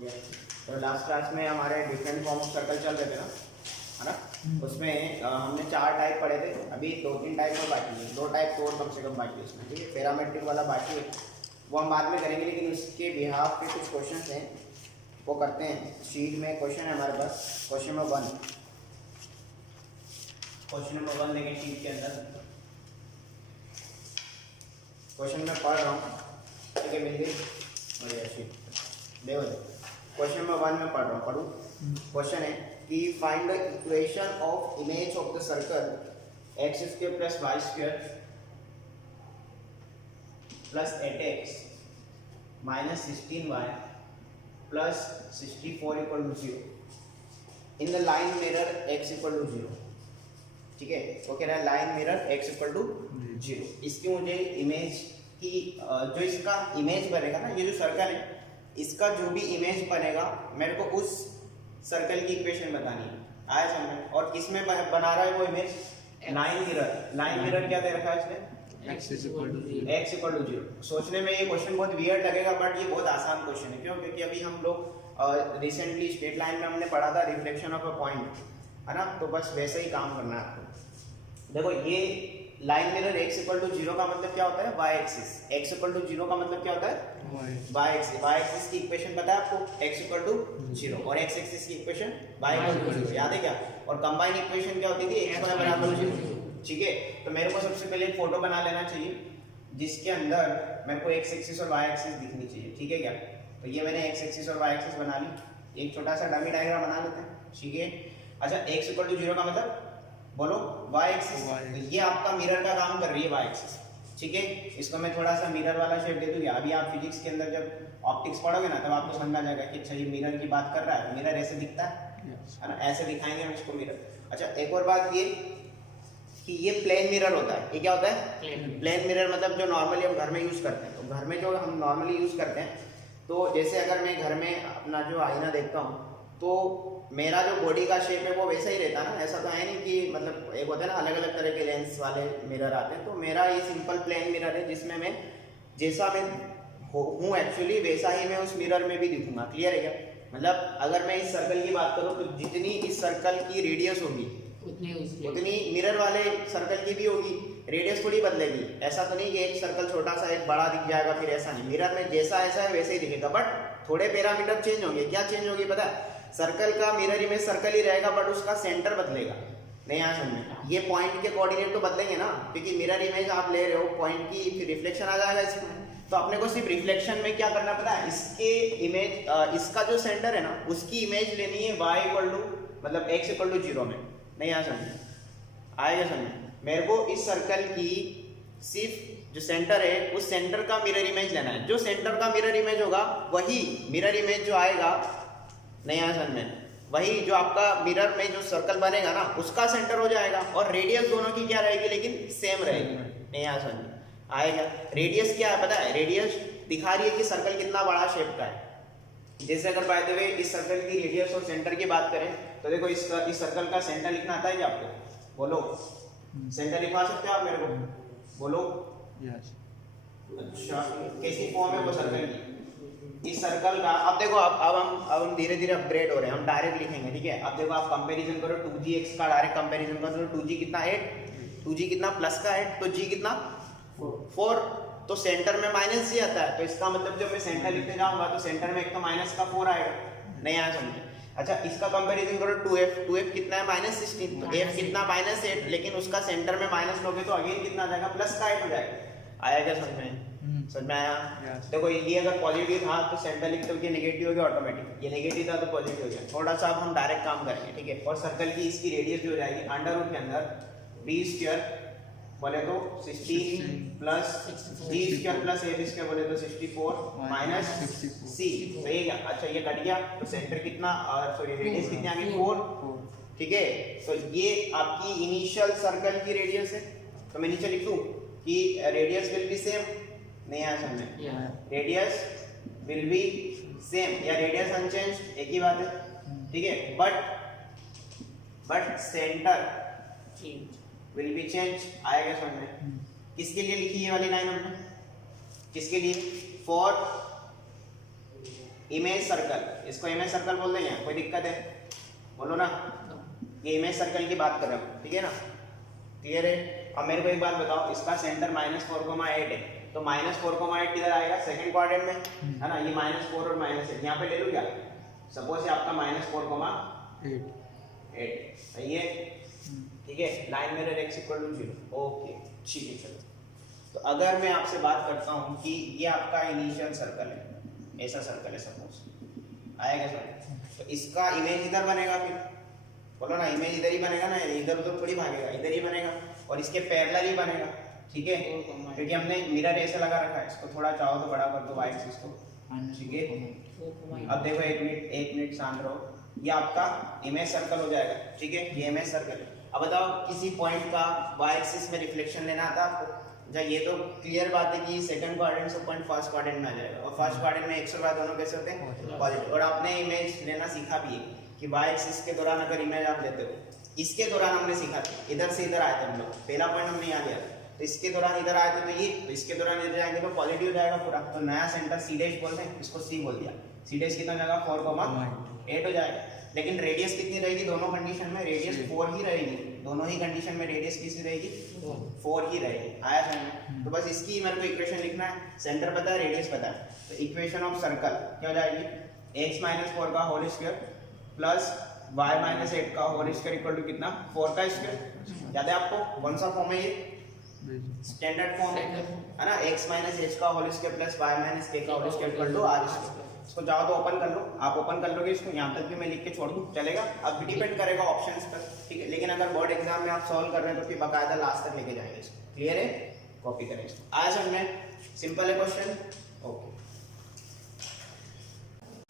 तो last class में हमारे डिफरेंट फॉर्म ऑफ सर्कल चल रहे थे ना, है ना। उसमें हमने 4 टाइप पढ़े थे, अभी 2-3 टाइप और बाकी है, 2 टाइप तो और कम से कम बाकी है इसमें, ठीक है। पैरामेट्रिक वाला बाकी है, वो हम बाद में करेंगे, लेकिन उसके बिहाफ पे कुछ क्वेश्चन हैं वो करते हैं। शीट में क्वेश्चन है हमारे पास, क्वेश्चन नंबर 1 लेंगे शीट के अंदर। क्वेश्चन मैं पढ़ रहा हूँ, ठीक है, मिल गई बढ़िया शीट। देखो क्वेश्चन नंबर 1 में पढ़ रहा हूँ, पढ़ूँ। क्वेश्चन है कि find the equation of image of the circle x square plus y square plus 8x minus 16y plus 64 equal to 0 in the line mirror x equal to 0। ठीक है, वो कह रहा है line mirror x equal to 0। इसकी मुझे image की जो इसका इमेज बनेगा ना, ये जो सर्कल है इसका जो भी इमेज बनेगा मेरे को उस सर्कल की इक्वेशन बतानी है। आया समझ? और किसमें बना रहा है वो image? Line mirror. Line mirror क्या दे रखा है इसने? x equal to 0। सोचने में ये क्वेश्चन बहुत वियर्ड लगेगा, बट ये बहुत आसान क्वेश्चन है। क्यों? क्योंकि अभी हम लोग रिसेंटली स्ट्रेट लाइन में हमने पढ़ा था रिफ्लेक्शन ऑफ अ पॉइंट, है ना। तो बस वैसे ही काम करना है आपको। देखो ये line mirror x equal to 0 का मतलब क्या होता है? y axis. x equal to 0 का मतलब क्या होता है? y axis. y एक्सिस की इक्वेशन पता है आपको? x equal to 0। और x एक्सिस की इक्वेशन y इक्वल टू 0, याद है क्या? और कंबाइन इक्वेशन क्या होती थी? x y बराबर 0। ठीक है, तो मेरे को सबसे पहले एक फोटो बना लेना चाहिए जिसके अंदर मेरे को x एक्सिस और y एक्सिस दिखनी चाहिए। ठीक है क्या? तो ये मैंने x एक्सिस और y एक्सिस बना ली। एक छोटा सा डमी डायग्राम बना लेते हैं, ठीक है। अच्छा, x इक्वल टू 0 का मतलब बोलो y एक्सिस। तो ये आपका मिरर का काम कर रही है y एक्सिस, ठीक है। इसको मैं थोड़ा सा मिरर वाला शेप दे दूंगा। अभी आप फिजिक्स के अंदर जब ऑप्टिक्स पढ़ोगे ना, तब आपको समझ आ जाएगा कि अच्छा ये मिरर की बात कर रहा है। मिरर ऐसे दिखता है ना, ऐसे दिखाएंगे हम इसको मिरर। अच्छा, एक और बात ये कि ये प्लेन मिरर होता है। ये क्या होता है? प्लेन मिरर मतलब जो नॉर्मली हम घर में यूज करते हैं। तो घर में जो हम नॉर्मली यूज करते हैं, तो जैसे अगर मैं घर में अपना जो आईना देखता हूँ तो मेरा जो बॉडी का शेप है वो वैसा ही रहता है ना। ऐसा तो है नहीं कि मतलब एक होता है ना अलग अलग तरह के लेंस वाले मिरर आते हैं। तो मेरा ये सिंपल प्लेन मिरर है जिसमें मैं जैसा मैं हूँ एक्चुअली वैसा ही मैं उस मिरर में भी दिखूंगा। क्लियर है क्या? मतलब अगर मैं इस सर्कल की बात करूँ तो जितनी इस सर्कल की रेडियस होगी उतनी मिरर वाले सर्कल की भी होगी। रेडियस थोड़ी बदलेगी। ऐसा तो नहीं कि एक सर्कल छोटा सा एक बड़ा दिख जाएगा, फिर ऐसा नहीं। मिरर में जैसा ऐसा है वैसे ही दिखेगा, बट थोड़े पैरामीटर चेंज होंगे। क्या चेंज होगी पता है? सर्कल का मिरर इमेज सर्कल ही रहेगा, बट उसका सेंटर बदलेगा। नहीं आ समझ? ये पॉइंट के कोऑर्डिनेट तो बदलेंगे ना, क्योंकि मिरर इमेज आप ले रहे हो पॉइंट की, फिर रिफ्लेक्शन आ जाएगा इसमें। तो अपने को सिर्फ रिफ्लेक्शन में क्या करना पता है? इसके इमेज इसका जो सेंटर है ना उसकी इमेज लेनी है y इक्वल टू मतलब x इक्वल टू 0 में। नहीं आ समझ? आएगा समझ? मेरे को इस सर्कल की सिर्फ जो सेंटर है उस सेंटर का मिरर इमेज लेना है। जो सेंटर का मिरर इमेज होगा वही मिरर इमेज जो आएगा, नहीं आ समझ में, वही जो आपका मिरर में जो सर्कल बनेगा ना उसका सेंटर हो जाएगा। और रेडियस दोनों की क्या रहेगी? लेकिन सेम रहेगी। नहीं आ समझ में? आएगा। रेडियस क्या है पता है? रेडियस दिखा रही है कि सर्कल कितना बड़ा शेप का है। जैसे अगर बाय द वे इस सर्कल की रेडियस और सेंटर की बात करें तो देखो इस सर्कल का सेंटर लिखना आता है क्या आपको? बोलो, सेंटर लिखवा सकते हो आप मेरे को? बोलो। अच्छा, कैसी फॉर्म है वो सर्कल की? इस सर्कल का अब देखो, अब हम धीरे धीरे अपग्रेड हो रहे हैं, हम डायरेक्ट लिखेंगे। ठीक है, अब देखो आप कंपैरिजन करो 2gx का डायरेक्ट कंपैरिजन करो तो 2g कितना 8, 2g कितना प्लस का 8, तो g कितना 4। तो सेंटर में माइनस जी आता है, तो इसका मतलब जब मैं सेंटर लिखने जाऊंगा तो सेंटर में एक तो माइनस का 4 आएगा। नहीं आया समझे? अच्छा, इसका कंपैरिजन करो 2f कितना है? -16। तो f कितना? -8, लेकिन उसका सेंटर में माइनस लोगे तो अगेन कितना आ जाएगा? प्लस का 8 हो जाएगा। आया क्या समझ में? समझ में आया? देखो ये अगर पॉजिटिव था तो सेंटर लिखते हुए नेगेटिव हो गया ऑटोमेटिक, ये नेगेटिव था तो पॉजिटिव हो गया। थोड़ा सा अब हम डायरेक्ट काम करेंगे, ठीक है। और सर्कल की इसकी रेडियस जो हो जाएगी अंडर के अंदर b स्क्वायर बोले तो 16 plus g square plus a square बोले तो 64 माइनस c। सही है? अच्छा, ये कट गया तो सेंटर कितना, सॉरी रेडियस कितनी आ गई? 4। ठीक है, तो ये आपकी इनिशियल सर्कल की रेडियस है। तो मैं नीचे लिख दूं कि रेडियस विल बी सेम। नहीं आया समझ? रेडियस विल बी सेम या रेडियस अनचेंज, एक ही बात है। ठीक है, but centre will be change. आएगा समझ में? किसके लिए लिखी ये वाली लाइन हमने? किसके लिए? फॉर इमेज सर्कल, इसको इमेज सर्कल बोल देंगे, कोई दिक्कत है? बोलो ना, ये इमेज सर्कल की बात कर रहा हूँ, ठीक है ना? क्लियर है? अब मेरे को एक बात बताओ, इसका सेंटर -4,8 है, तो -4,8 किधर आएगा? सेकंड क्वाड्रेंट में, है ना? ये -4 और -8 यहाँ पे ले लूँ क्या? सपोज ये आपका -4,8 सही है, ठीक है? लाइन मेरे x इक्वल टू 0, ओके ठीक है। चलो, तो अगर मैं आपसे बात करता हूँ कि ये आपका इनिशियल सर्कल है, ऐसा सर्कल है सपोज, आएगा सर, तो इसका इमेज इधर बनेगा, फिर बोलो ना, इमेज इधर ही बनेगा ना, इधर उधर थोड़ी भागेगा, इधर ही बनेगा, और इसके पैरेलल ही बनेगा, ठीक है? क्योंकि हमने मिरर ऐसे लगा रखा है, इसको थोड़ा चाहो तो बड़ा कर दो y एक्सिस को, ठीक है? अब देखो, एक मिनट शांत रहो, ये आपका इमेज सर्कल हो जाएगा, ठीक है? ये इमेज सर्कल। अब बताओ, किसी पॉइंट का y एक्सिस में रिफ्लेक्शन लेना आता है आपको? जब ये तो क्लियर बात है कि सेकंड क्वाड्रेंट से पॉइंट फर्स्ट क्वाड्रेंट में आ जाएगा, और फर्स्ट क्वाड्रेंट में x और y दोनों कैसे होते हैं? पॉजिटिव। और आपने इमेज लेना सीखा भी है कि y एक्सिस के दौरान अगर इमेज आप लेते हो, इसके दौरान हमने सीखा था, इधर से इधर आए थे हम लोग, पहला पॉइंट हमने यहाँ लिया, तो इसके दौरान इधर आए थे, तो ये, तो इसके दौरान इधर जाएंगे तो पॉजिटिव हो जाएगा पूरा, तो नया सेंटर सी डैश बोलते हैं, इसको सी बोल दिया। सी डैश कितना जाएगा? 4,8 हो जाएगा। लेकिन रेडियस कितनी रहेगी दोनों कंडीशन में? रेडियस 4 ही रहेगी, दोनों ही कंडीशन में रेडियस कितनी रहेगी? 4 ही रहेगी। आया समझ में? तो बस इसकी मेरे को इक्वेशन लिखना है, सेंटर पता है, रेडियस पता है, तो इक्वेशन ऑफ सर्कल क्या हो जाएगी? x - 4 का होल स्क्वायर प्लस y - 8 का होल स्क्वायर इक्वल टू कितना? 4 का स्क्वायर। याद है आपको कौन सा फॉर्म है ये? स्टैंडर्ड फॉर्म है ना, x - h का whole square plus y - k का whole square equal to r square. इसको चाहो तो ओपन कर लो, आप ओपन कर लोगे इसको, यहाँ तक भी मैं लिख के छोड़ दूँ, चलेगा? अब डिपेंड करेगा ऑप्शंस पर, ठीक है? लेकिन अगर बोर्ड एग्जाम में आप सॉल्व कर रहे हैं तो फिर बकायदा लास्ट तक लेके जाएंगे इसको, क्लियर है? कॉपी करें इसको। आया समझ में? सिंपल है क्वेश्चन, ओके।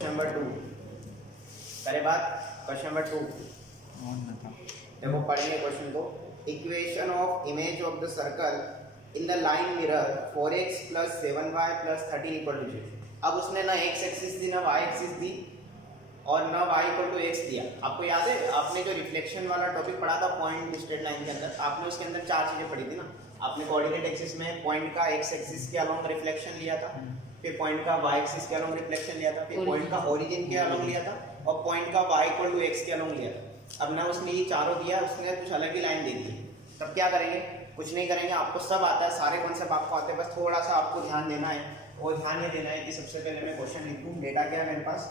नंबर 2 करे बात, क्वेश्चन नंबर 2 देखो, पढ़िए क्वेश्चन को। Equation of image of the circle in the line mirror 4x + 7y + 13 = 0। अब उसने ना x एक्सिस दी, ना y एक्सिस दी, और ना y = x दिया। आपको याद है आपने जो रिफ्लेक्शन वाला टॉपिक पढ़ा था पॉइंट स्ट्रेट लाइन के अंदर, आपने उसके अंदर 4 चीजें पढ़ी थी ना। आपने कोऑर्डिनेट एक्सिस में पॉइंट का x एक्सिस के अलोंग रिफ्लेक्शन लिया था, फिर पॉइंट का y एक्सिस के अलोंग रिफ्लेक्शन लिया था, फिर पॉइंट का ओरिजिन के अलोंग लिया था, और पॉइंट का y = x के अलोंग लिया था। अब ना उसने ये चारों दिया, उसने कुछ अलग ही लाइन दे दी। तब क्या करेंगे? कुछ नहीं करेंगे, आपको सब आता है, सारे कॉन्सेप्ट आपको आते हैं, बस थोड़ा सा आपको ध्यान देना है। और ध्यान ये देना है कि सबसे पहले मैं क्वेश्चन लिखूं, डेटा क्या है मेरे पास?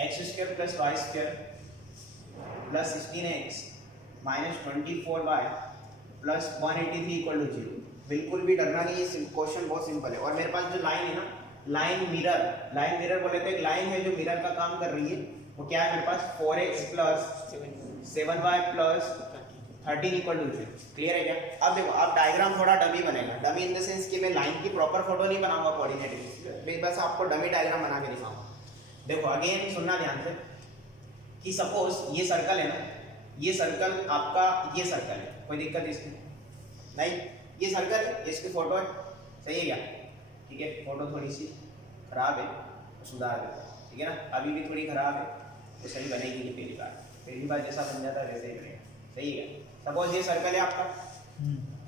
x² + y² + 16x - 24y + 183 = 0। बिल्कुल भी डरना नहीं, ये क्वेश्चन बहुत सिंपल है। और मेरे पास जो लाइन है ना, लाइन मिरर बोले तो एक लाइन है जो मिरर का काम कर रही है, वो क्या है मेरे पास? 4x + 7y + 13 = 0। क्लियर है क्या? अब देखो, अब डायग्राम थोड़ा डमी बनेगा, डमी इन द सेंस कि मैं लाइन की प्रॉपर फोटो नहीं बनाऊंगा कोऑर्डिनेट, बस आपको डमी डायग्राम बना के दिखाऊंगा। देखो अगेन सुनना ध्यान से, कि सपोज ये सर्कल है ना, ये सर्कल आपका, ये सर्कल है, कोई दिक्कत इसमें नहीं? ये सर्कल है, इसकी फोटो है, सही है क्या? ठीक है, फोटो थोड़ी सी खराब है, सुधार है, ठीक है ना? अभी भी थोड़ी खराब है, तो सही बनेगी नहीं। पहली बार जैसा बन जाता है वैसे ही बनेगा, सही है? सपोज ये सर्कल है आपका,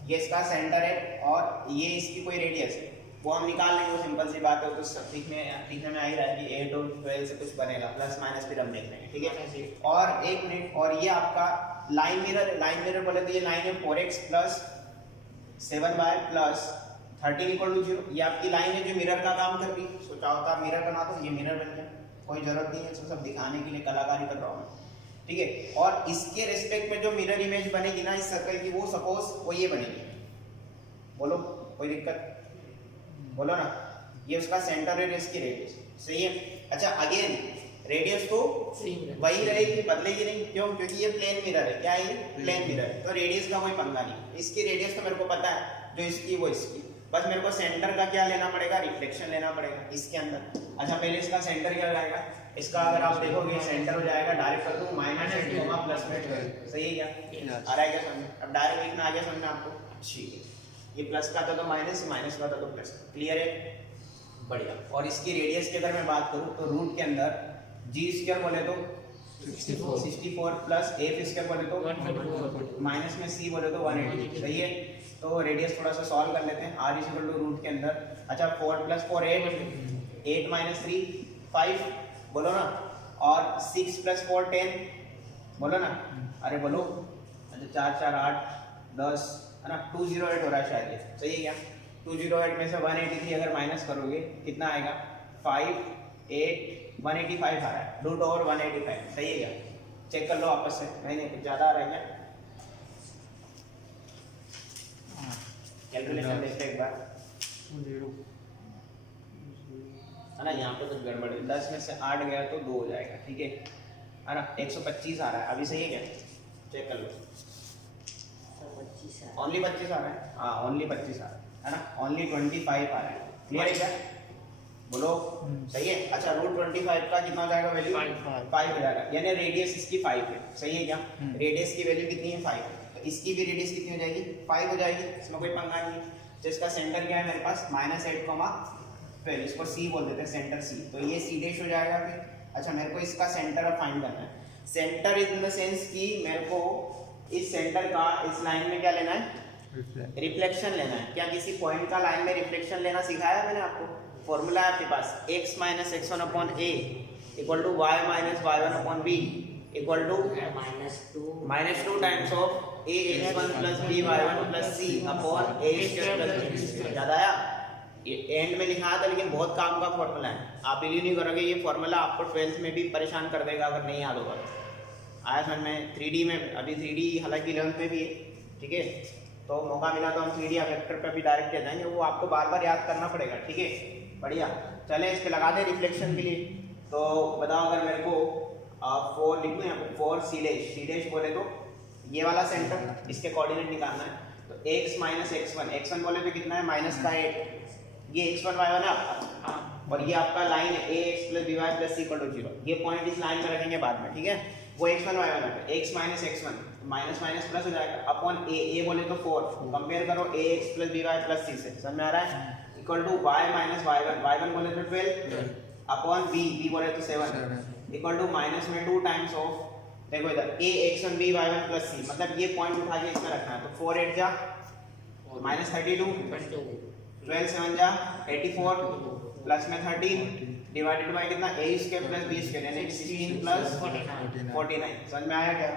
ये इसका सेंटर है, और ये इसकी कोई रेडियस है, वो हम निकाल लेंगे, वो सिंपल सी बात है, तो दिखने में आ ही रहा है कि 8 और 12 से कुछ बनेगा, प्लस माइनस फिर हम देख लेंगे, ठीक है? और एक मिनट, और ये आपका लाइन मिरर बोले तो ये लाइन है 4x + 7y + 13 = 0। ये आपकी लाइन है जो मिरर का काम कर रही है। सोचा होता आप मिरर बना दो, ये मिरर बन गया, कोई जरूरत नहीं है, सब दिखाने के लिए कलाकारी कर रहा हूँ मैं, ठीक है? और इसके रिस्पेक्ट में जो मिरर इमेज बनेगी ना इस सर्कल की, वो सपोज वो ये बनेगी, बोलो कोई दिक्कत? बोलो ना, ये उसका सेंटर है, इसकी रेडियस, सही है? अच्छा, अगेन रेडियस तो वही रहेगी, बदलेगी नहीं, क्यों? क्योंकि ये प्लेन मिरर है। क्या है ये? प्लेन मिरर है, तो रेडियस का कोई पंगा नहीं। इसकी रेडियस तो मेरे को पता है, जो इसकी वो इसकी, बस मेरे को सेंटर का क्या लेना पड़ेगा? रिफ्लेक्शन लेना पड़ेगा इसके अंदर। अच्छा, पहले इसका सेंटर क्या जाएगा? इसका अगर आप देखोगे सेंटर हो जाएगा, डायरेक्ट कर दूं -8 प्लस में 12, सही है क्या? आ रहा है क्या समझ? अब डायरेक्ट लिखना आ गया समझ में आपको? ठीक है, ये प्लस का था तो माइनस, माइनस का था तो प्लस, क्लियर है? बढ़िया। और इसकी रेडियस की अगर मैं बात करूं तो रूट के अंदर g² बोले तो 64 प्लस a² बोले तो माइनस में c बोले तो 180, सही है? तो रेडियस थोड़ा सा सॉल्व कर लेते हैं। r = रूट के अंदर, अच्छा 4 + 4 8, 8 - 3 5, बोलो ना। और 6 + 4 10, बोलो ना। अरे बोलो। अच्छा 4 4 8 10 है ना, 208 हो रहा है शायद ये, सही है क्या? 208 में से 183 अगर माइनस करोगे कितना आएगा? 5 8 185 आ रहा है, रूट ओवर 185, सही है क्या? चेक कर लो आपस से, नहीं कुछ ज़्यादा आ रहा है क्या? कैलकुलेशन देखते एक बार, है ना, यहाँ पे कुछ गड़बड़ है। 10 में से 8 गया तो 2 हो जाएगा, ठीक है ना? 125 आ रहा है, अभी सही है क्या? चेक कर लो। ओनली 25 आ रहा है, हाँ ओनली 25 आ रहा है ना, ओनली 25 आ रहा है। क्लियर है क्या? बोलो सही है। अच्छा रूट 25 का कितना हो जाएगा वैल्यू? 5 हो जाएगा, यानी रेडियस इसकी 5 है, सही है क्या? रेडियस की वैल्यू कितनी है? 5 है, तो इसकी भी रेडियस कितनी हो जाएगी? 5 हो जाएगी, इसमें कोई पंगा नहीं है। तो इसका सेंटर क्या है मेरे पास? -8, फिर इसको सी बोल देते हैं, सेंटर सी, तो ये सी डैश हो जाएगा फिर। अच्छा मेरे को इसका सेंटर फाइंड करना है। सेंटर इन द सेंस कि मेरे को इस सेंटर का इस लाइन में क्या लेना है? रिफ्लेक्शन लेना है। क्या किसी पॉइंट का लाइन में रिफ्लेक्शन लेना सिखाया मैंने आपको? फॉर्मूला है आपके पास, x - x1/a = y - y1/b = -2 times of ax1 + by1 + c upon a² + b। याद आया? ये एंड में लिखा था लेकिन बहुत काम का फॉर्मूला है, आप बिलीव नहीं करोगे, ये फॉर्मूला आपको 12th में भी परेशान कर देगा अगर नहीं याद होगा। आया समझ में? 3D में, अभी 3D हालांकि 11th में भी है, ठीक है, तो मौका मिला तो हम 3D वेक्टर पे भी डायरेक्ट दे देंगे, वो आपको बार बार याद करना पड़ेगा, ठीक है, बढ़िया। चले इस पे लगा दे रिफ्लेक्शन के लिए। तो बताओ अगर मेरे को 4 लिखूँ यहाँ पे, 4 सी डैश बोले तो ये वाला सेंटर, इसके कोऑर्डिनेट निकालना है, तो x - x1 बोले तो कितना है? -8, ये x1 y1 है आपका, और ये आपका लाइन है ax + by + c = 0। ये पॉइंट इस लाइन में रखेंगे बाद में, ठीक है, वो x1 y1 है, x - x1 minus minus plus हो जाएगा अपॉन ए बोले तो 4, कंपेयर करो ax + by + c से, समझ में आ रहा है? इक्वल टू y - y1 बोले तो 12 अपॉन b बोले तो 7 इक्वल टू माइनस में 2 टाइम्स ऑफ, देखो इधर ax1 b y1 + c, मतलब ये पॉइंट उठा के इसमें रखना है, तो 4 8 जा -32, 12 7 जा 84, प्लस में 13 डिवाइडेड बाय कितना? a² + b² यानी 16 + 49। समझ में आया क्या?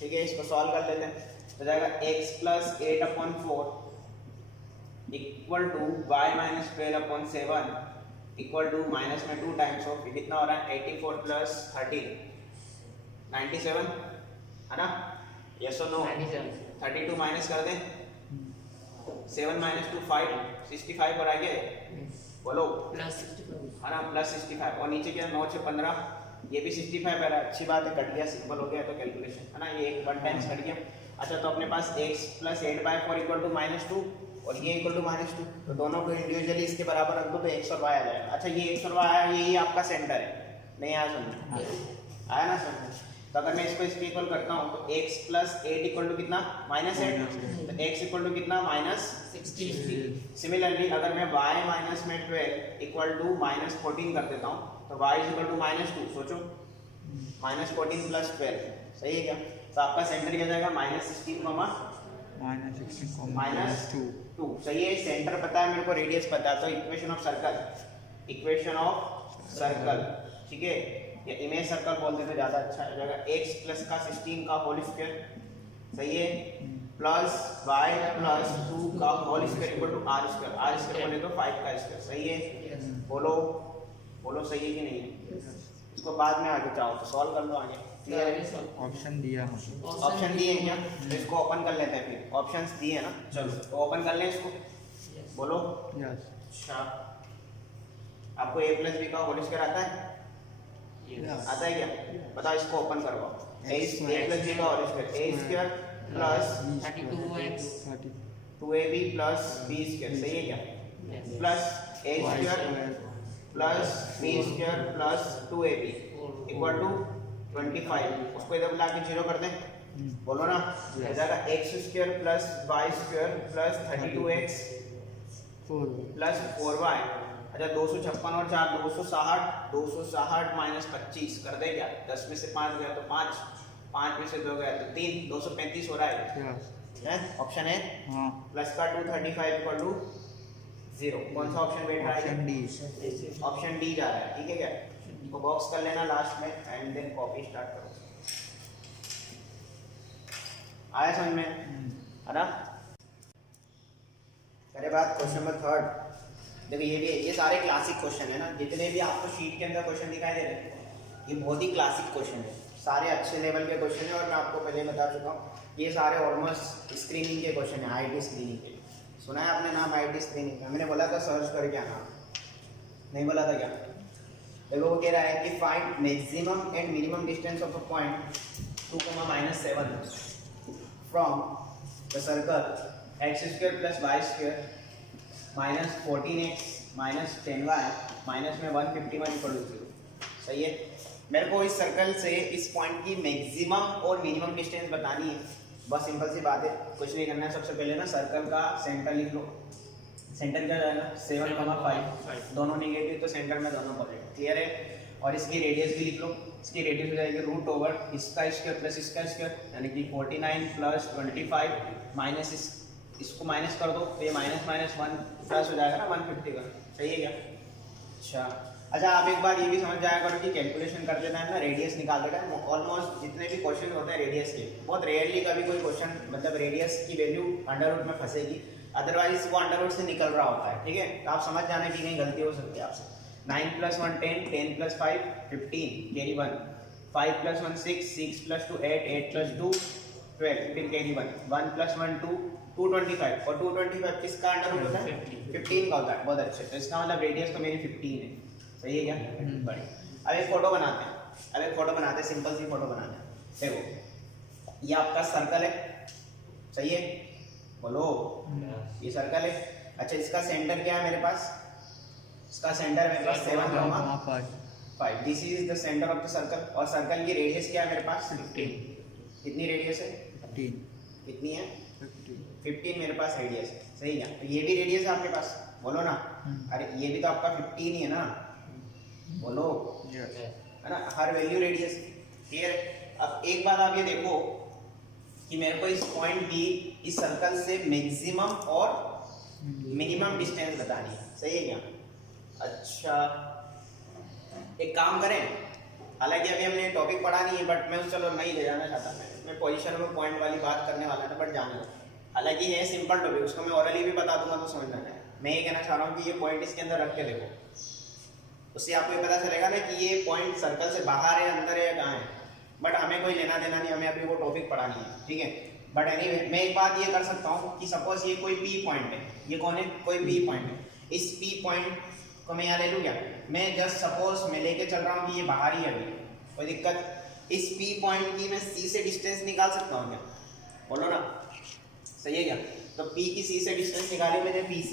ठीक है, इसको सॉल्व कर लेते हैं, तो जाएगा x + 8/4 equal to y - 12/7 equal to minus में 2 टाइम्स ऑफ, कितना हो रहा है? 84 + 13 97, है ना? यस और नो? 32 माइनस कर दें, 7 - 2 5 65 पर आ गए, बोलो +65, है ना, +65, और नीचे क्या? 9 6 15, ये भी 65 है, अच्छी बात है, कट गया, सिंपल हो गया तो कैलकुलेशन, है ना, ये 1 टाइम्स कट गया। अच्छा तो अपने पास x + 8/4 इक्वल टू -2 और ये इक्वल टू -2, तो दोनों को इंडिविजुअली इसके बराबर रख दो तो x और y आ जाएगा। अच्छा ये x और y आया, यही आपका सेंटर है, नहीं आया समझ? आया ना समझ? तो अगर मैं इसको इसके इक्वल करता हूँ तो x + 8 इक्वल टू कितना? -8, तो x इक्वल टू कितना? -16। सिमिलरली अगर मैं y - 12 इक्वल टू -14 कर देता हूँ तो y इक्वल टू -2, सोचो -14 + 12, सही है क्या? तो आपका सेंटर क्या जाएगा? -16, -2, सही है, सेंटर पता है मेरे को, रेडियस पता है, तो इक्वेशन ऑफ सर्कल, ठीक है, या इमेज सर्कल बोलते तो ज़्यादा अच्छा हो जाएगा। x + का 16 का होल स्क्वायर, सही है, प्लस y + 2 का whole square equal to r² बोले तो 5 का स्क्वायर, सही है, बोलो सही है कि नहीं है? इसको बाद में आगे चाहो तो सॉल्व कर लो आगे, क्लियर है? ऑप्शन दिया, ऑप्शन दिए क्या? तो इसको ओपन कर लेते हैं, फिर ऑप्शंस दिए हैं ना, चलो तो ओपन कर लें इसको, बोलो। अच्छा आपको a + b का होल स्क्वायर आता है? आता है क्या? बताओ, इसको ओपन करवाओ, a + b का whole square a² + 2ab + b², सही है क्या? Plus a² + b² + 2ab equal to 25, उसको इधर ला के 0 कर दें, बोलो ना, हो जाएगा x² + y² + 32x + 4y। अच्छा 256 और 4 260, 260 - 25 कर दे क्या? 10 में से 5 गया तो 5, 5 में से 2 गया तो 3, 235 हो रहा है, ऑप्शन है प्लस का 235 इक्वल टू 0। कौन सा ऑप्शन बैठ रहा है? ऑप्शन डी जा रहा है, ठीक है क्या? इनको बॉक्स कर लेना लास्ट में एंड देन कॉपी स्टार्ट करो। आया समझ में, है ना। अरे बात क्वेश्चन नंबर 3। देखो ये सारे क्लासिक क्वेश्चन है ना, जितने भी आपको शीट के अंदर क्वेश्चन दिखाई दे रहे हैं ये बहुत ही क्लासिक क्वेश्चन है, सारे अच्छे लेवल के क्वेश्चन है। और मैं आपको पहले बता चुका हूँ ये सारे ऑलमोस्ट स्क्रीनिंग के क्वेश्चन है, आईटी स्क्रीनिंग के। सुना है आपने नाम आईटी स्क्रीनिंग का? मैंने बोला था सर्च करके आना, नहीं बोला था क्या? देखो वो कह रहा है कि find maximum and minimum distance of a point 2,-7 from the circle x² + y² -14x - 10y minus में 151 = 0। सही है। मेरे को इस सर्कल से इस पॉइंट की मैक्सिमम और मिनिमम डिस्टेंस बतानी है। बस सिंपल सी बात है, कुछ नहीं करना है। सबसे पहले ना सर्कल का सेंटर लिख लो। सेंटर क्या जाएगा? 7,5 दोनों नेगेटिव तो सेंटर में दोनों पॉजिटिव। क्लियर है। और इसकी रेडियस भी लिख लो। इसकी रेडियस हो जाएगी √ इसका स्क्वायर प्लस इसका स्क्वायर, यानी कि 49 + 25 माइनस इसको माइनस कर दो तो ये -1 प्लस हो जाएगा ना 151। सही है क्या? अच्छा आप एक बार ये भी समझ जाया करो कि कैलकुलेशन करते टाइम ना रेडियस निकालते टाइम ऑलमोस्ट जितने भी क्वेश्चन होते हैं रेडियस के, बहुत रेयरली कभी कोई क्वेश्चन मतलब रेडियस की वैल्यू अंडर में फंसेगी, अदरवाइज वो अंडर से निकल रहा होता है। ठीक है, तो आप समझ जाने की कहीं गलती हो सकती है आपसे। 9 + 1 10, 10 + 5 15, कैरी 1, 5 + 1 6, 6 + 2 8, 8 + 2 12, फिर कैरी 1, 1 + 1 2, 225। और 225 किसका अंडर होता है? 15 का होता है। बहुत अच्छे, तो इसका मतलब रेडियस तो मेरी 15 है। सही है क्या? बढ़िया। अब एक फोटो बनाते हैं, सिंपल सी फोटो बनाते हैं। देखो ये आपका सर्कल है, सही है, बोलो ये सर्कल है। अच्छा इसका सेंटर क्या है मेरे पास? इसका सेंटर मेरे पास 7,5। This is the centre of the circle. और सर्कल की रेडियस क्या है मेरे पास? 15। कितनी रेडियस है? 15। कितनी है? 15 मेरे पास रेडियस है। सही क्या? तो ये भी रेडियस है आपके पास, बोलो ना। अरे ये भी तो आपका 15 ही है ना, बोलो है ना। हर वैल्यू रेडियस। क्लियर। अब एक बात आप ये देखो कि मेरे को इस पॉइंट की इस सर्कल से मैक्सिमम और मिनिमम डिस्टेंस बतानी है। सही है क्या? अच्छा एक काम करें, हालांकि अभी हमने टॉपिक पढ़ा नहीं है बट मैं चलो नहीं ले जाना चाहता, मैं पोजीशन में पॉइंट वाली बात करने वाला था बट जाने दो। हालांकि है सिंपल टॉपिक, उसको मैं ऑरली भी बता दूंगा तो समझ में आएगा। मैं ये कहना चाह रहा हूँ कि ये पॉइंट इसके अंदर रख के देखो, उससे आपको ये पता चलेगा ना कि ये पॉइंट सर्कल से बाहर है, अंदर है या कहाँ है। बट हमें कोई लेना देना नहीं, हमें अभी वो टॉपिक पढ़ा नहीं है। ठीक है, बट एनीवे मैं एक बात ये कर सकता हूँ कि सपोज ये कोई P पॉइंट है, ये कौन है? कोई P पॉइंट है। इस P पॉइंट को मैं यहाँ ले लूँ क्या? मैं जस्ट सपोज मैं लेके चल रहा हूँ कि ये बाहर ही है, अभी कोई दिक्कत। इस P पॉइंट की मैं C से डिस्टेंस निकाल सकता हूँ क्या? बोलो ना, सही है क्या? तो P की C से डिस्टेंस निकाली मैंने, PC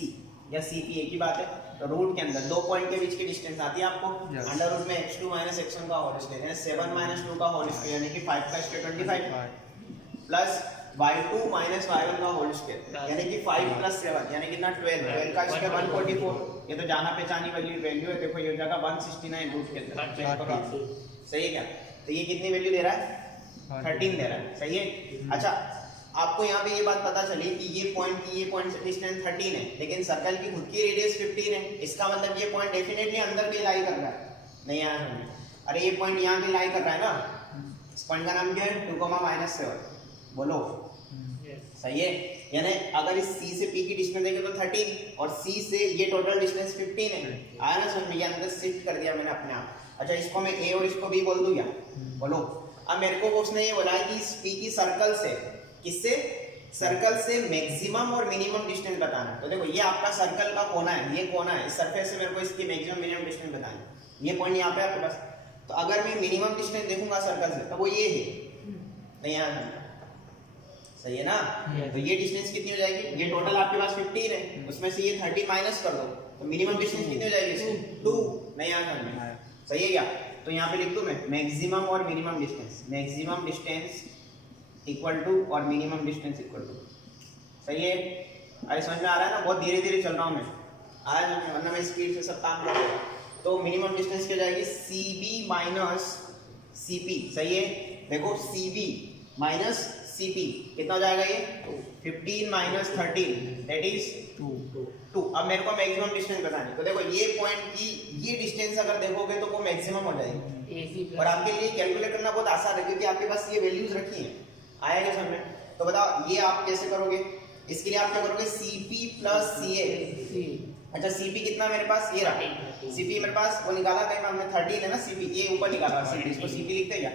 या CP एक ही बात है। तो रूट के अंदर दो पॉइंट के बीच की डिस्टेंस आती है आपको, अंडर रूट में x2 - x1 का होल स्क्वायर यानी 7 - 2 का होल स्क्वायर यानी कि 5 का स्क्वायर 25 प्लस y2 - y1 का होल स्क्वायर यानी कि 5 + 7 यानी कितना 12, 12 का स्क्वायर 144। ये तो जाना पहचानी वाली वैल्यू है। देखो ये हो जाएगा 169 रूट के अंदर, चेक करो। सही है क्या? तो ये कितनी वैल्यू दे रहा है? 13 दे रहा है। सही है। अच्छा आपको यहाँ पे ये बात पता चली कि ये पॉइंट से डिस्टेंस 13 है, लेकिन सर्कल की खुद की रेडियस 15 है। इसका मतलब ये पॉइंट डेफिनेटली अंदर भी लाई कर रहा है। नहीं आया समझ? अरे ये पॉइंट यहाँ भी लाई कर रहा है ना। इस पॉइंट का नाम क्या है? 2,-7। बोलो सही है। यानी अगर इस C से P की डिस्टेंस देखें तो 13 और C से ये टोटल डिस्टेंस 15 है। आया ना समझ में? ये अंदर शिफ्ट कर दिया मैंने अपने आप। अच्छा इसको मैं A और इसको B बोल दूं क्या? बोलो। अब मेरे को उसने ये बोला है कि इस P की सर्कल से, किससे? सर्कल से मैक्सिमम और मिनिमम डिस्टेंस बताना। तो देखो ये आपका सर्कल का कोना है, ये कोना है, इस सरफेस से मेरे को इसकी मैक्सिमम मिनिमम डिस्टेंस बतानी। ये पॉइंट यहाँ पे आपके पास। तो अगर मैं मिनिमम डिस्टेंस देखूंगा सर्कल से तो वो ये है, नहीं यहाँ। सही है ना? तो ये डिस्टेंस कितनी हो जाएगी? ये टोटल आपके पास 15 है, उसमें से ये 30 माइनस कर दो तो मिनिमम डिस्टेंस कितनी हो जाएगी इसकी? 2। नहीं यहाँ। सही है क्या? तो यहाँ पे लिख दूं मैं मैक्सिमम और minimum distance. Maximum distance equal to और मिनिमम डिस्टेंस इक्वल टू। सही है? अरे समझ में आ रहा है ना? बहुत धीरे धीरे चल रहा हूँ मैं, आया समझ में? वरना मैं स्पीड से सब काम कर रहा हूँ। तो मिनिमम डिस्टेंस क्या जाएगी? CB - CP। सही है। देखो CB - CP कितना हो जाएगा? ये 15 - 13 दैट इज 2। 2। अब मेरे को मैक्सिमम डिस्टेंस बतानी, तो देखो ये पॉइंट की ये डिस्टेंस अगर देखोगे तो वो मैक्सिमम हो जाएगी। और आपके लिए कैलकुलेट करना बहुत आसान है क्योंकि आपके पास ये वैल्यूज रखी हैं। आएगा समझ में? तो बताओ ये आप कैसे करोगे? इसके लिए आप क्या करोगे? CP plus CA। अच्छा CP कितना मेरे पास? ये रहा CP मेरे पास, वो निकाला कहीं हमने 13 है ना CP, ये ऊपर निकाला CP, इसको CP लिखते हैं क्या?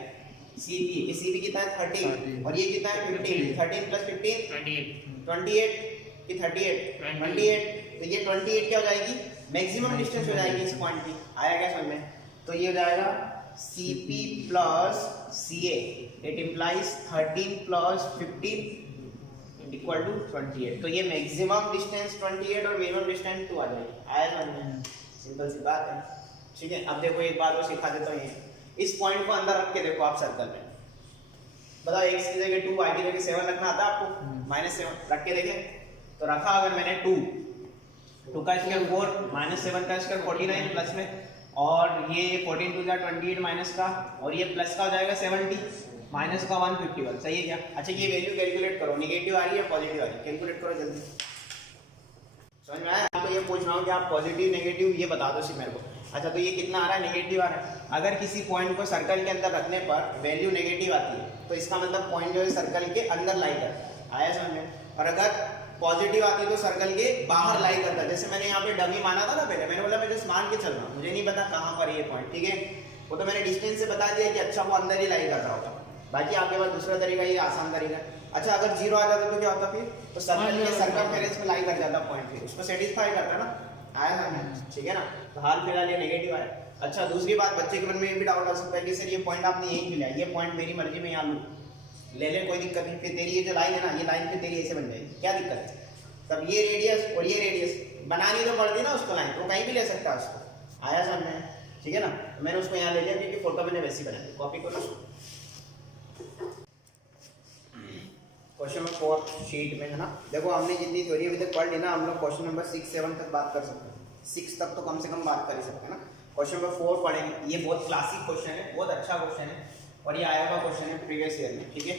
CP, ये CP कितना है? 13 और ये कितना है? 15। 13 प्लस 15 28 कि 38 तो ये 28 क्या हो जाएगी? मैक्सिमम डिस्टेंस हो जाएगी इस पॉइंट की। आया क्या समझ में? तो ये हो जाएगा CP plus CA, it implies 13 plus 15 equal to 28। तो ये मैक्सिमम डिस्टेंस 28 और मिनिमम डिस्टेंस 2 आ जाएगी। आया समझ में? सिंपल सी बात है। ठीक है, अब देखो एक बात और सिखा देता हूँ। इस पॉइंट को अंदर रख के देखो आप सर्कल में, बताओ x की जगह 2 y की जगह 7 रखना आता है आपको? -7 रख के देखें तो रखा अगर मैंने 2 का स्क्वायर 4 -7 का स्क्वायर 49 प्लस में, और ये 14 2 28 माइनस का, और ये प्लस का हो जाएगा 70 माइनस का 151। सही है क्या? अच्छा ये वैल्यू कैलकुलेट करो, नेगेटिव आ रही है पॉजिटिव आ रही है, कैलकुलेट करो जल्दी। समझ में आया? आपको ये पूछ रहा हूँ कि आप पॉजिटिव नेगेटिव ये बता दो सिर्फ मेरे को। अच्छा तो ये कितना आ रहा है? नेगेटिव आ रहा है। अगर किसी पॉइंट को सर्कल के अंदर रखने पर वैल्यू नेगेटिव आती है तो इसका मतलब पॉइंट जो है सर्कल के अंदर लाई करता है। आया समझ में? और अगर पॉजिटिव आती है तो सर्कल के बाहर लाई करता है। जैसे मैंने यहाँ पे डमी माना था ना, पहले मैंने बोला मैं जस्ट मान के चल रहा हूँ, मुझे नहीं पता कहाँ पर ये पॉइंट। ठीक है, वो तो मैंने डिस्टेंस से बता दिया कि अच्छा वो अंदर ही लाई कर रहा होगा। बाकी आपके पास दूसरा तरीका, ये आसान तरीका। अच्छा अगर 0 आ जाता तो क्या होता फिर? तो सर्कल के सर्कमफेरेंस में लाई कर जाता पॉइंट, फिर उसको सेटिस्फाई करता ना। आया समझ? ठीक है ना? तो हाल फिलहाल ये नेगेटिव आया। अच्छा दूसरी बात, बच्चे के मन में ये भी डाउट आ सकता है कि सर ये पॉइंट आपने यही मिला है, ये पॉइंट मेरी मर्जी में यहाँ लूँ, ले ले कोई दिक्कत नहीं, फिर तेरी ये जो लाइन है ना, ये लाइन फिर तेरी ऐसे बन जाएगी, क्या दिक्कत है? तब ये रेडियस और ये रेडियस बनानी तो पड़ती ना उसको लाइन, तो कहीं भी ले सकता है उसको। आया समझ में? ठीक है ना? तो मैंने उसको यहाँ ले लिया क्योंकि फोटो मैंने वैसी बनाई। कॉपी करो क्वेश्चन नंबर 4 शीट में, है ना? देखो हमने जितनी थ्योरी अभी तक पढ़ ली ना, हम लोग क्वेश्चन नंबर 6 7 तक बात कर सकते हैं। 6 तक तो कम से कम बात कर ही सकते हैं ना। क्वेश्चन नंबर 4 पढ़ेंगे। ये बहुत क्लासिक क्वेश्चन है, बहुत अच्छा क्वेश्चन है, और ये आया हुआ क्वेश्चन है प्रीवियस ईयर में। ठीक है,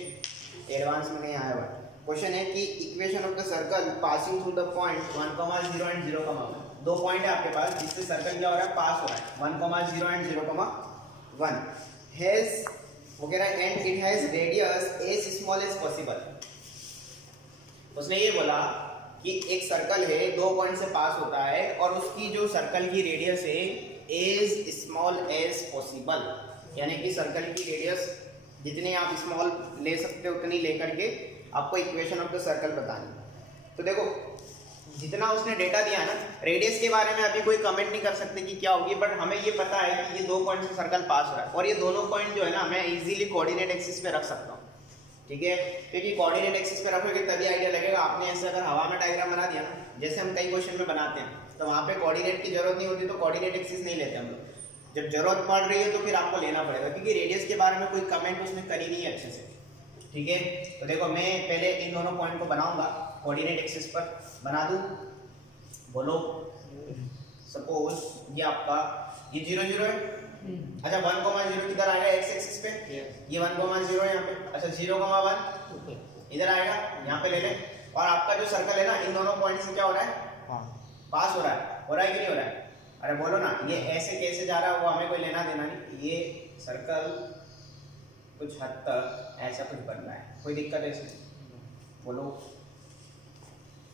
एडवांस में कहीं आया हुआ क्वेश्चन है कि equation of the circle passing through the point 1, 0 and 0, 1। दो पॉइंट है आपके पास जिससे सर्कल क्या हो रहा है? पास हो रहा है। 1, 0 एंड 0, 1 हैज वो कह रहा है and it has radius as small as possible. उसने ये बोला कि एक सर्कल है, दो पॉइंट से पास होता है, और उसकी जो सर्कल की रेडियस है एज स्मॉल एज पॉसिबल, यानी कि सर्कल की रेडियस जितने आप स्मॉल ले सकते हो उतनी लेकर के आपको इक्वेशन ऑफ द सर्कल बतानी। तो देखो जितना उसने डेटा दिया है ना, रेडियस के बारे में अभी कोई कमेंट नहीं कर सकते कि क्या होगी, बट हमें ये पता है कि ये दो पॉइंट से सर्कल पास हो रहा है, और ये दोनों पॉइंट जो है ना मैं इजीली कोऑर्डिनेट एक्सिस पे रख सकता हूँ। ठीक है, क्योंकि कोऑर्डिनेट एक्सिस पे रखोगे तभी आइडिया लगेगा। आपने ऐसे अगर हवा में डायग्राम बना दिया ना, जैसे हम कई क्वेश्चन में बनाते हैं, तो वहाँ पे कोऑर्डिनेट की जरूरत नहीं होती, तो कोऑर्डिनेट एक्सिस नहीं लेते हम लोग। जब जरूरत पड़ रही है तो फिर आपको लेना पड़ेगा, क्योंकि रेडियस के बारे में कोई कमेंट उसने करी नहीं है अच्छे से। ठीक है, तो देखो मैं पहले इन दोनों पॉइंट को बनाऊंगा, कोऑर्डिनेट एक्सिस पर बना दूं। बोलो सपोज ये आपका ये 0, 0 है। अच्छा 1, 0 किधर आएगा? एक्स एक्सिस पे। ये 1, 0 है यहाँ पे। अच्छा 0, 1 इधर आएगा, यहाँ पे ले ले। और आपका जो सर्कल है ना, इन दोनों पॉइंट से क्या हो रहा है? पास हो रहा है कि नहीं हो रहा है? अरे बोलो ना, ये ऐसे कैसे जा रहा है वो हमें कोई लेना देना नहीं। ये सर्कल कुछ हद तक ऐसा कुछ बन रहा है, कोई दिक्कत है इसमें? बोलो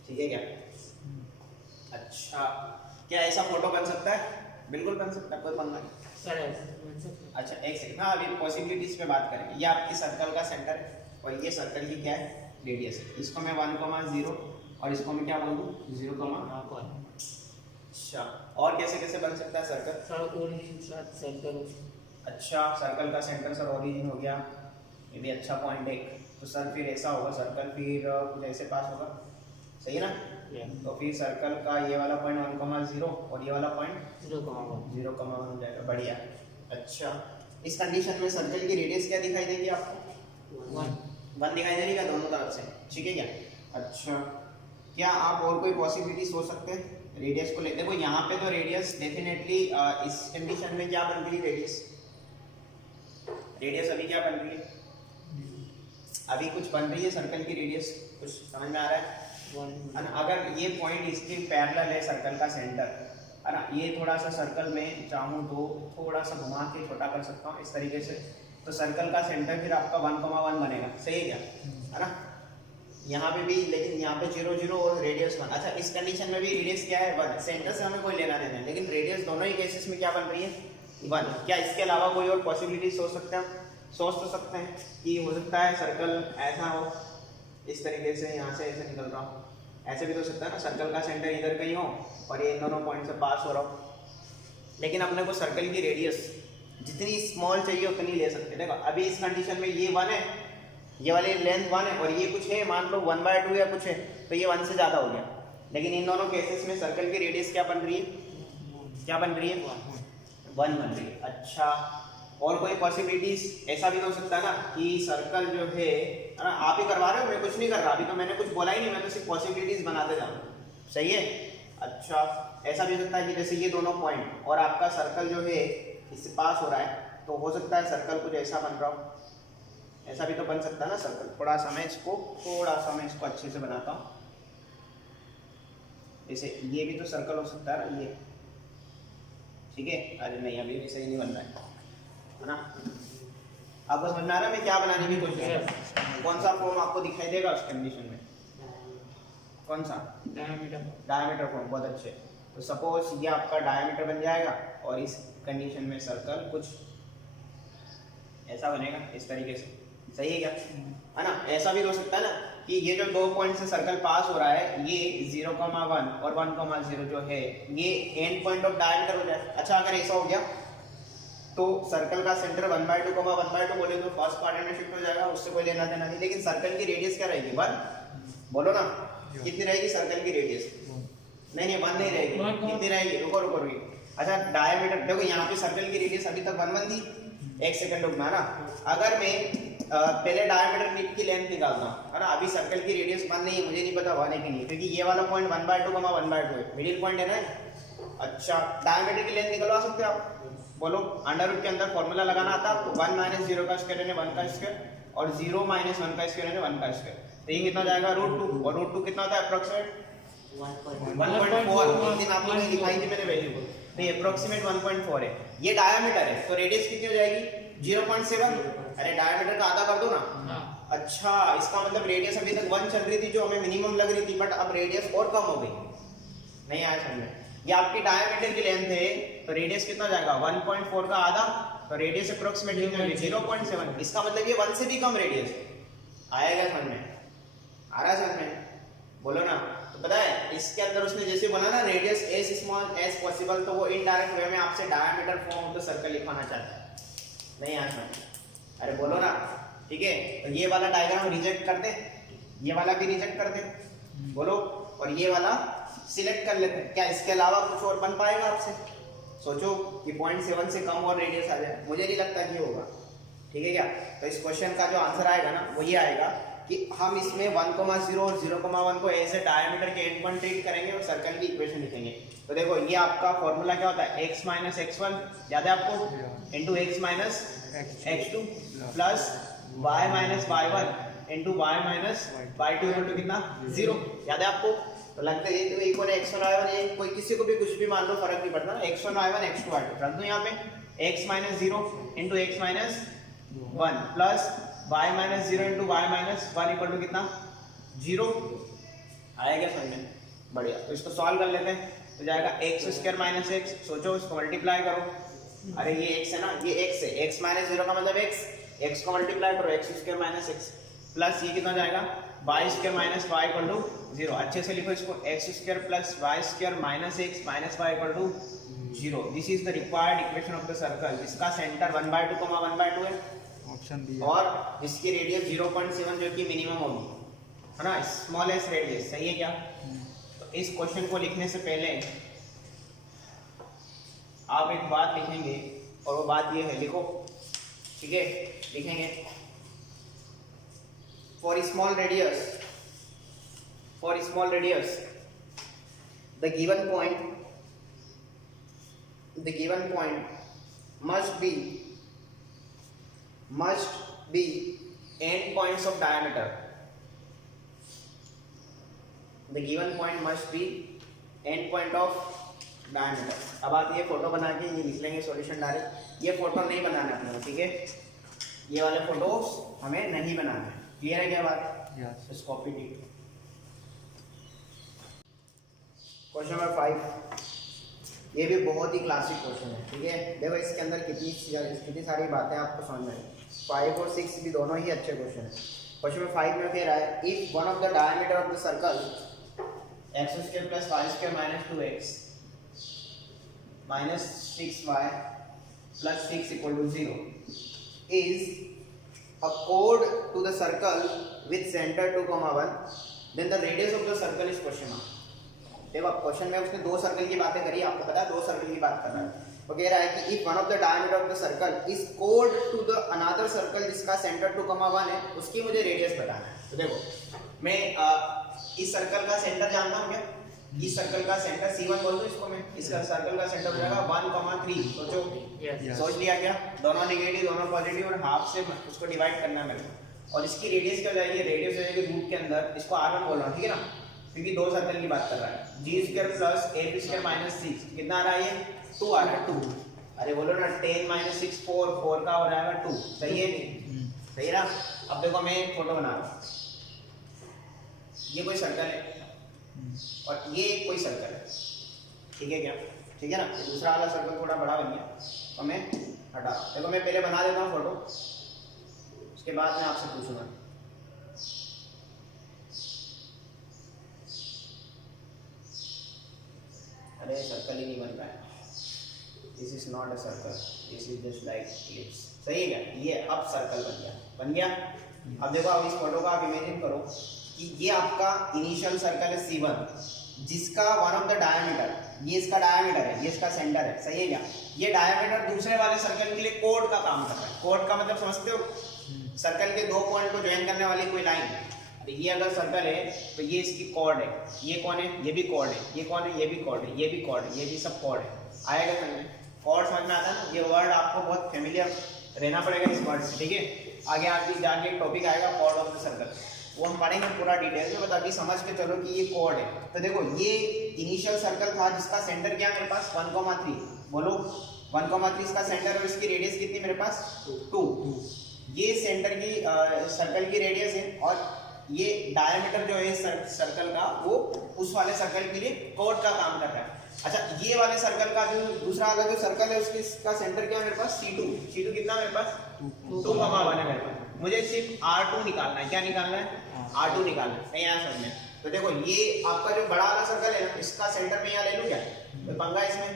ठीक है क्या? अच्छा क्या ऐसा फोटो बन सकता है? बिल्कुल बन सकता है, कोई पंगा नहीं सर, ऐसा बन सकता है। अच्छा एक सेकंड, हाँ अभी पॉसिबिलिटीज पे बात करेंगे। ये आपकी सर्कल का सेंटर है और ये सर्कल की क्या है? रेडियस है। इसको मैं 1, 0 और इसको मैं क्या बोल दूँ? 0, 1। अच्छा और कैसे कैसे बन सकता है सर्कल? Sir origin circle. अच्छा सर्कल का सेंटर सर ओरिजिन हो गया, ये भी अच्छा पॉइंट है। तो सर फिर ऐसा होगा, सर्कल फिर कुछ ऐसे पास होगा, सही है ना? तो फिर सर्कल का ये वाला पॉइंट 1, 0 और ये वाला पॉइंट 0, 1 हो जाएगा। बढ़िया। अच्छा इस कंडीशन में सर्कल की रेडियस क्या दिखाई देगी आपको? 1 दिखाई देगी क्या दोनों तरफ से? ठीक है क्या? अच्छा क्या आप और कोई पॉसिबिलिटी सोच सकते हैं रेडियस को ले? देखो यहाँ पे तो रेडियस डेफिनेटली इस कंडीशन में क्या बन रही है? रेडियस अभी क्या बन रही है? अभी कुछ बन रही है सर्कल की रेडियस, कुछ समझ में आ रहा है? है ना। अगर ये पॉइंट इसके पैरेलल है सर्कल का सेंटर, है ना, ये थोड़ा सा सर्कल में चाहूँ तो थोड़ा सा घुमा के छोटा कर सकता हूँ इस तरीके से, तो सर्कल का सेंटर फिर आपका 1,1 बनेगा, सही है क्या, है ना। यहाँ पे भी, लेकिन यहाँ पे 0 0 और रेडियस 1। अच्छा, इस कंडीशन में भी रेडियस क्या है 1, सेंटर से हमें कोई लेना देना है, लेकिन रेडियस दोनों ही केसेस में क्या बन रही है 1। क्या इसके अलावा कोई और पॉसिबिलिटी सोच सकते हैं? सोच तो सकते हैं कि हो सकता है सर्कल ऐसा हो, इस तरीके से यहाँ से ऐसे निकल रहा हो, ऐसे भी तो सकता है ना, सर्कल का सेंटर इधर कहीं हो और ये इन दोनों पॉइंट से पास हो रहा हो। लेकिन अपने को सर्कल की रेडियस जितनी स्मॉल चाहिए उतनी ले सकते हैं। देखो अभी इस कंडीशन में ये 1 है, ये वाली लेंथ 1 है और ये कुछ है, मान लो 1/2 या कुछ है, तो ये 1 से ज़्यादा हो गया। लेकिन इन दोनों केसेस में सर्कल की रेडियस क्या बन रही है, क्या बन रही है 1 बन रही है। अच्छा, और कोई पॉसिबिलिटीज ऐसा भी हो सकता है ना कि सर्कल जो है ना, आप ही करवा रहे हो, मैं कुछ नहीं कर रहा, अभी तो मैंने कुछ बोला ही नहीं, मैं तो सिर्फ पॉसिबिलिटीज बनाते जा रहा हूँ, सही है। अच्छा, ऐसा भी हो सकता है कि जैसे ये दोनों पॉइंट और आपका सर्कल जो है इससे पास हो रहा है, तो हो सकता है सर्कल कुछ ऐसा बन रहा हो, ऐसा भी तो बन सकता है ना सर्कल। थोड़ा सा मैं इसको अच्छे से बनाता हूँ, जैसे ये भी तो सर्कल हो सकता है ना, ये ठीक है। अरे नहीं, अभी भी सही नहीं बन रहा है ना। आपको समझ में आ रहा है मैं क्या बनाने की कोशिश कर रहा हूँ? कौन सा फॉर्म आपको दिखाई देगा उस कंडीशन में? कौन सा? डायमीटर फॉर्म, बहुत अच्छे। तो सपोज ये आपका डायमीटर बन जाएगा और इस कंडीशन में सर्कल कुछ ऐसा बनेगा इस तरीके से, सही है क्या, है ना। ऐसा भी हो सकता है ना कि ये जो 2 पॉइंट से सर्कल पास हो रहा है, ये 0,1 और 1,0 जो है ये एंड पॉइंट ऑफ डायमीटर हो जाए। अच्छा, अगर ऐसा हो गया तो सर्कल का सेंटर 1/2, 1/2 बोले तो फर्स्ट क्वाड्रेंट में शिफ्ट हो जाएगा, उससे कोई लेना देना नहीं। लेकिन सर्कल की रेडियस क्या रहेगी 1, बोलो ना, कितनी रहेगी सर्कल की रेडियस? नहीं 1 नहीं रहेगी, कितनी रहेगी? रुको। अच्छा, डायमीटर देखो, यहाँ पे सर्कल की रेडियस अभी तक 1 थी, 1 सेकंड रुकना ना। अगर मैं पहले डायमीटर की लेंथ निकालता हूँ, है ना, अभी सर्कल की रेडियस 1 नहीं है, मुझे नहीं पता 1 है कि नहीं, क्योंकि ये वाला पॉइंट 1/2, 1/2 है, मिडिल पॉइंट है ना। अच्छा, डायमीटर की लेंथ निकलवा सकते हो आप, बोलो। अंडर रूट के अंदर फॉर्मूला लगाना आता है आपको, 1 - 0 का स्क्वायर यानी 1 का स्क्वायर और 0 - 1 का स्क्वायर यानी 1 का स्क्वायर। तो ये कितना जाएगा √2, और √2 कितना होता है अप्रोक्सीमेट 1.4। एक दिन आपको नहीं दिखाई थी मैंने वैल्यू, तो ये अप्रोक्सीमेट 1.4 है। ये डायमीटर है, तो रेडियस कितनी हो जाएगी 0.7। अरे डायमीटर का आधा कर दो ना। अच्छा, इसका मतलब रेडियस अभी तक 1 चल रही थी जो हमें मिनिमम लग रही थी, बट अब रेडियस और कम हो गई, नहीं आया समझ में। ये आपकी डायमीटर की लेंथ है, तो रेडियस कितना जाएगा 1.4 का आधा, तो रेडियस अप्रोक्सीमेटली 0.7। इसका मतलब ये 1 से भी कम रेडियस आएगा, समझ में आ रहा है? समझ में बोलो ना। तो पता है इसके अंदर उसने जैसे बोला ना radius as small as possible, तो वो इनडायरेक्ट वे में आपसे diameter form of the circle लिखवाना चाहता है, नहीं आया समझ? अरे बोलो ना, ठीक है। तो ये वाला डायग्राम रिजेक्ट कर दे, ये वाला भी रिजेक्ट कर दे, बोलो, और ये वाला सिलेक्ट कर लेते हैं। क्या इसके अलावा कुछ और बन पाएगा आपसे? सोचो कि 0.7 से कम और रेडियस आ जाए, मुझे नहीं लगता कि होगा, ठीक है क्या। तो इस क्वेश्चन का जो आंसर आएगा ना वो ये आएगा कि हम इसमें 1,0 और 0,1 को ऐसे डायमीटर के एंड पॉइंट ट्रीट करेंगे और सर्कल की इक्वेशन लिखेंगे। तो देखो ये आपका फॉर्मूला क्या होता है, x - x1 याद है आपको, into x - x2 plus y - y1 into y - y2 equal to कितना 0, याद है आपको। तो लगता है ये इक्वल है x1 y1, ये कोई किसी को भी कुछ भी मान लो, फर्क नहीं पड़ता ना, x1 y1 x2 y2 रख दो यहाँ पे, x - 0 into x - 1 plus y - 0 into y - 1 equal to कितना 0, आया क्या समझ में? बढ़िया। तो इसको सॉल्व कर लेते हैं, तो जाएगा x² - x, सोचो इसको मल्टीप्लाई करो। अरे ये x है ना, ये x है, x - 0 का मतलब x को मल्टीप्लाई करो, x² - x प्लस ये कितना जाएगा y² - y इक्वल टू 0। अच्छे से लिखो इसको, x² plus y² minus x minus y equal to 0। This is the required equation of the circle, जिसका सेंटर 1/2, 1/2 है, ऑप्शन बी, और जिसकी रेडियस 0.7 जो कि मिनिमम होगी, है ना, स्मॉलेस्ट रेडियस, सही है क्या। तो इस क्वेश्चन को लिखने से पहले आप एक बात लिखेंगे, और वो बात ये है, लिखो, ठीक है, लिखेंगे for small radius the given point must be end points of diameter, the given point must be and point of diameter. अब आप ये फोटो बना के ये लिख लेंगे सॉल्यूशन डायरेक्ट। ये फोटो नहीं बनाना अपने को, ठीक है, ये वाले फोटोज हमें नहीं बनाना है। क्लियर है क्या बात? Yes. Copy D. Question number 5, ये भी बहुत ही क्लासिक क्वेश्चन है, ठीक है। देखो इसके अंदर कितनी सारी बातें आपको समझ में आई। 5 और 6 भी दोनों ही अच्छे क्वेश्चन है। क्वेश्चन नंबर 5 में कह रहा है if one of the diameter of the circle x² + y² - 2x minus 6y plus 6 equal to 0 is a chord to the circle with center 2,1, then the radius of the circle is question mark। देखो अब question में उसने दो circle की बातें करी, आपको पता है दो सर्कल की बात कर रहा है। वो कह रहा है कि if one of the diameter of the circle is कोड टू द अनदर सर्कल जिसका सेंटर 2,1 है, उसकी मुझे रेडियस बताना है। तो देखो मैं इस सर्कल का सेंटर जानता हूँ क्या? इस सर्कल का सेंटर C1 बोल दो इसको मैं। इसका सर्कल का सेंटर हो जाएगा 1,3। सोचो, सोच लिया क्या? दोनों नेगेटिव दोनों पॉजिटिव और हाफ से उसको डिवाइड करना है मेरे को। और इसकी रेडियस क्या हो जाएगी? रेडियस हो जाएगी रूट के अंदर, इसको R1 बोल रहा हूँ, ठीक है ना, क्योंकि दो सर्कल की बात कर रहा है। g² + a² - 6 कितना आ रहा है? ये 2 आ रहा है, 2। अरे बोलो ना 10 - 6 4, 4 का हो जाएगा 2। सही है? सही है ना? अब देखो मैं एक फोटो बना रहा हूँ, ये कोई सर्कल है और ये कोई सर्कल है, ठीक है क्या? ठीक है ना? दूसरा वाला सर्कल थोड़ा बड़ा बन गया तो मैं हटा। देखो मैं पहले बना देता हूँ फोटो, उसके बाद मैं आपसे पूछूंगा। अरे सर्कल ही नहीं बन रहा है, this is not a circle, this is just like ellipse. सही है क्या? ये अब सर्कल बन गया, बन गया। अब देखो अब इस फोटो का आप इमेजिन करो कि ये आपका इनिशियल सर्कल है C1 जिसका वन ऑफ द डायमीटर, ये इसका डायमीटर है, ये इसका सेंटर है। सही है क्या? ये डायमीटर दूसरे वाले सर्कल के लिए कोड का काम कर रहा है। कोड का मतलब समझते हो? सर्कल के दो पॉइंट को ज्वाइन करने वाली कोई लाइन। ये अगर सर्कल है तो ये इसकी कॉर्ड है, ये कौन है? ये भी कॉर्ड है, ये कौन है? ये भी कॉर्ड है, ये भी कॉर्ड है, ये भी सब कॉर्ड है। आएगा समझ में? कॉर्ड समझ में आता है ना? ये वर्ड आपको बहुत फेमिलियर रहना पड़ेगा इस वर्ड से, ठीक है। आगे आगे जाके एक टॉपिक आएगा कॉर्ड ऑफ द सर्कल, वो हम पढ़ेंगे पूरा डिटेल में। बता अभी समझ के चलो कि ये कॉर्ड है। तो देखो ये इनिशियल सर्कल था जिसका सेंटर क्या मेरे पास 1,3। बोलो 1,3 इसका सेंटर और इसकी रेडियस कितनी मेरे पास 2। ये सेंटर की सर्कल की रेडियस है और ये डायमीटर जो है सर्कल का वो उस वाले सर्कल के लिए कॉर्ड का काम कर रहा है। अच्छा ये वाले सर्कल का जो दूसरा वाला जो सर्कल है उसका सेंटर क्या है मेरे पास C2। C2 कितना मेरे पास 2,1 है मेरे पास। मुझे सिर्फ R2 निकालना है। क्या निकालना है? R2 निकालना है। नहीं आया समझ में? तो देखो ये आपका जो बड़ा वाला सर्कल है ना, इसका सेंटर में यहाँ ले लूँ क्या? तो पंगा इसमें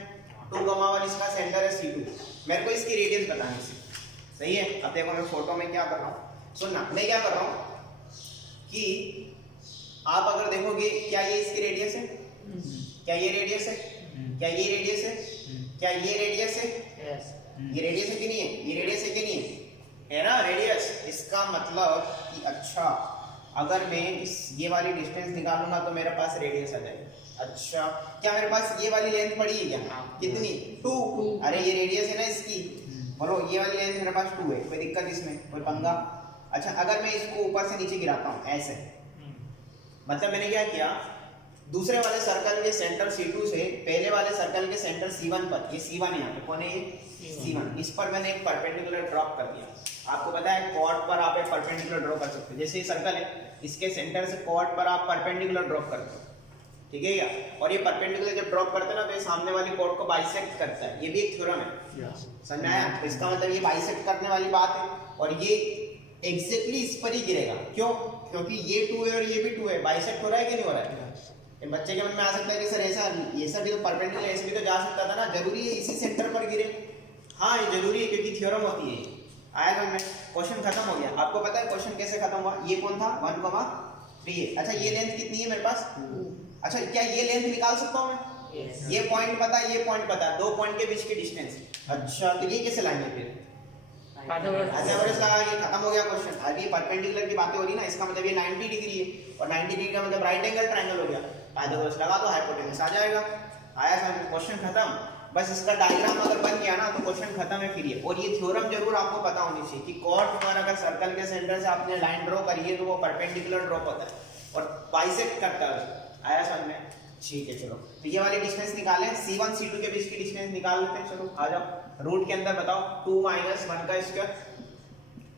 2,1 इसका सेंटर है C2, मेरे को इसकी रेडियस बतानी है। सही है? अब देखो मैं फोटो में क्या कर रहा हूँ, सुनना। मैं क्या कर रहा हूँ कि आप अगर देखोगे क्या ये इसकी रेडियस है? क्या ये रेडियस है? क्या ये रेडियस है? क्या ये रेडियस है? ये रेडियस है कि नहीं है? ये रेडियस है कि नहीं है? है ना रेडियस। इसका मतलब कि अच्छा अगर मैं ये वाली डिस्टेंस निकालूंगा तो मेरे पास रेडियस आ जाएगी। अच्छा क्या मेरे पास ये वाली लेंथ पड़ी है क्या? कितनी? 2। अरे ये रेडियस है ना इसकी, बोलो ये वाली लेंथ मेरे पास 2 है। कोई दिक्कत इसमें? कोई पंगा? अच्छा अगर मैं इसको ऊपर से नीचे गिराता हूँ ऐसे, मतलब मैंने क्या किया, दूसरे वाले सर्कल के सेंटर C2 से पहले वाले सर्कल के सेंटर C1 पर, ये C1 है यहाँ पे, कौन है ये? C1, इस पर मैंने एक परपेंडिकुलर ड्रॉप कर दिया। आपको पता है कॉर्ड पर आप एक परपेंडिकुलर ड्रॉ कर सकते हो। जैसे ये सर्कल है, इसके सेंटर से कॉर्ड पर आप परपेंडिकुलर ड्रॉप करते हो, ठीक है क्या? और ये परपेंडिकुलर जब ड्रॉप करते हैं ना तो ये सामने वाली कॉर्ड को बाइसेक्ट करता है। ये भी एक थ्योरम है, समझ में आया? तो इसका मतलब ये बाइसेक्ट करने वाली बात है और ये एग्जैक्टली इस पर ही गिरेगा। क्यों? क्योंकि ये 2 है और ये भी 2 है। बाइसेक्ट हो रहा है कि नहीं हो रहा है? ये बच्चे के मन में आ सकता है कि सर ऐसा भी तो परपेंडिकुलर ऐसे भी तो जा सकता था ना, जरूरी है इसी सेंटर पर गिरे? हाँ ये जरूरी है क्योंकि थ्योरम होती है। आया समझ में? क्वेश्चन खत्म हो गया। आपको पता है क्वेश्चन कैसे खत्म हुआ? ये कौन था? 1,3 है। अच्छा ये लेंथ कितनी है मेरे पास? अच्छा क्या ये लेंथ निकाल सकता हूँ मैं? ये पॉइंट पता है, ये पॉइंट पता है, 2 पॉइंट के बीच की डिस्टेंस। अच्छा तो ये कैसे लाएंगे फिर? एवरेज लगा के खत्म हो गया क्वेश्चन। अभी परपेंडिकुलर की बातें हो रही ना, इसका मतलब ये 90 डिग्री है और 90 डिग्री का मतलब राइट एंगल ट्रायंगल हो गया। पाइथागोरस लगा दो, हाइपोटेनस आ जाएगा। आया समझ? क्वेश्चन खत्म। बस इसका डायग्राम अगर बन गया ना तो क्वेश्चन खत्म है फिर ये। और ये थ्योरम जरूर आपको पता होनी चाहिए कि कॉर्ड पर अगर सर्कल के सेंटर से आपने लाइन ड्रॉ करी है तो वो परपेंडिकुलर ड्रॉ होता है और बाइसेक्ट करता है। आया समझ में? ठीक है चलो, तो ये वाली डिस्टेंस निकालें, C1 C2 के बीच की डिस्टेंस निकाल लेते हैं। चलो आ जाओ, रूट के अंदर बताओ 2 - 1 का स्क्वायर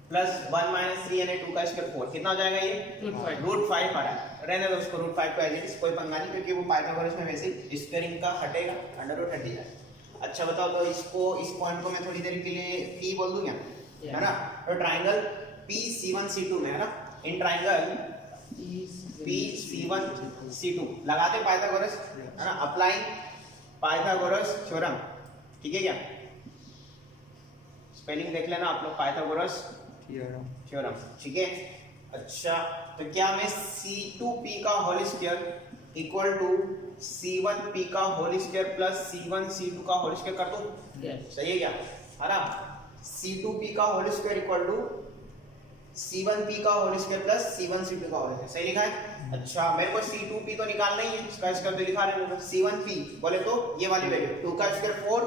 प्लस 1 - 3 यानी 2 का स्क्वायर 4, कितना हो जाएगा ये? √5 आ रहा है। रहने दो उसको, √5 को एज इट इज, कोई पंगा नहीं, क्योंकि वो पाइथागोरस में वैसे ही स्क्वायरिंग का हटेगा, अंडर रूट हट जाएगा। अच्छा बताओ, तो इसको, इस पॉइंट को मैं थोड़ी देर के लिए P बोल दूं क्या, है ना? तो ट्राइंगल PC1 C2 में, है ना, इन ट्राइंगल PC1 C2 लगाते पाइथागोरस, है ना, अप्लाइंग पाइथागोरस थ्योरम, ठीक है क्या? स्पेलिंग देख लेना आप लोग, पाइथागोरस थ्योरम, ठीक है। अच्छा, तो क्या मैं C2P का whole square equal to C1P का whole square plus C1 C2 का होल स्क्वायर कर दूं? सही है क्या, है ना? C2P का whole square equal to C1P का whole square plus C1 C2 का होल स्क्वायर, सही लिखा है? अच्छा, मेरे को C2P तो निकालना ही है, इसका स्क्वायर तो लिखा रहे हैं। C1P बोले तो ये वाली वैल्यू 2 का स्क्वायर 4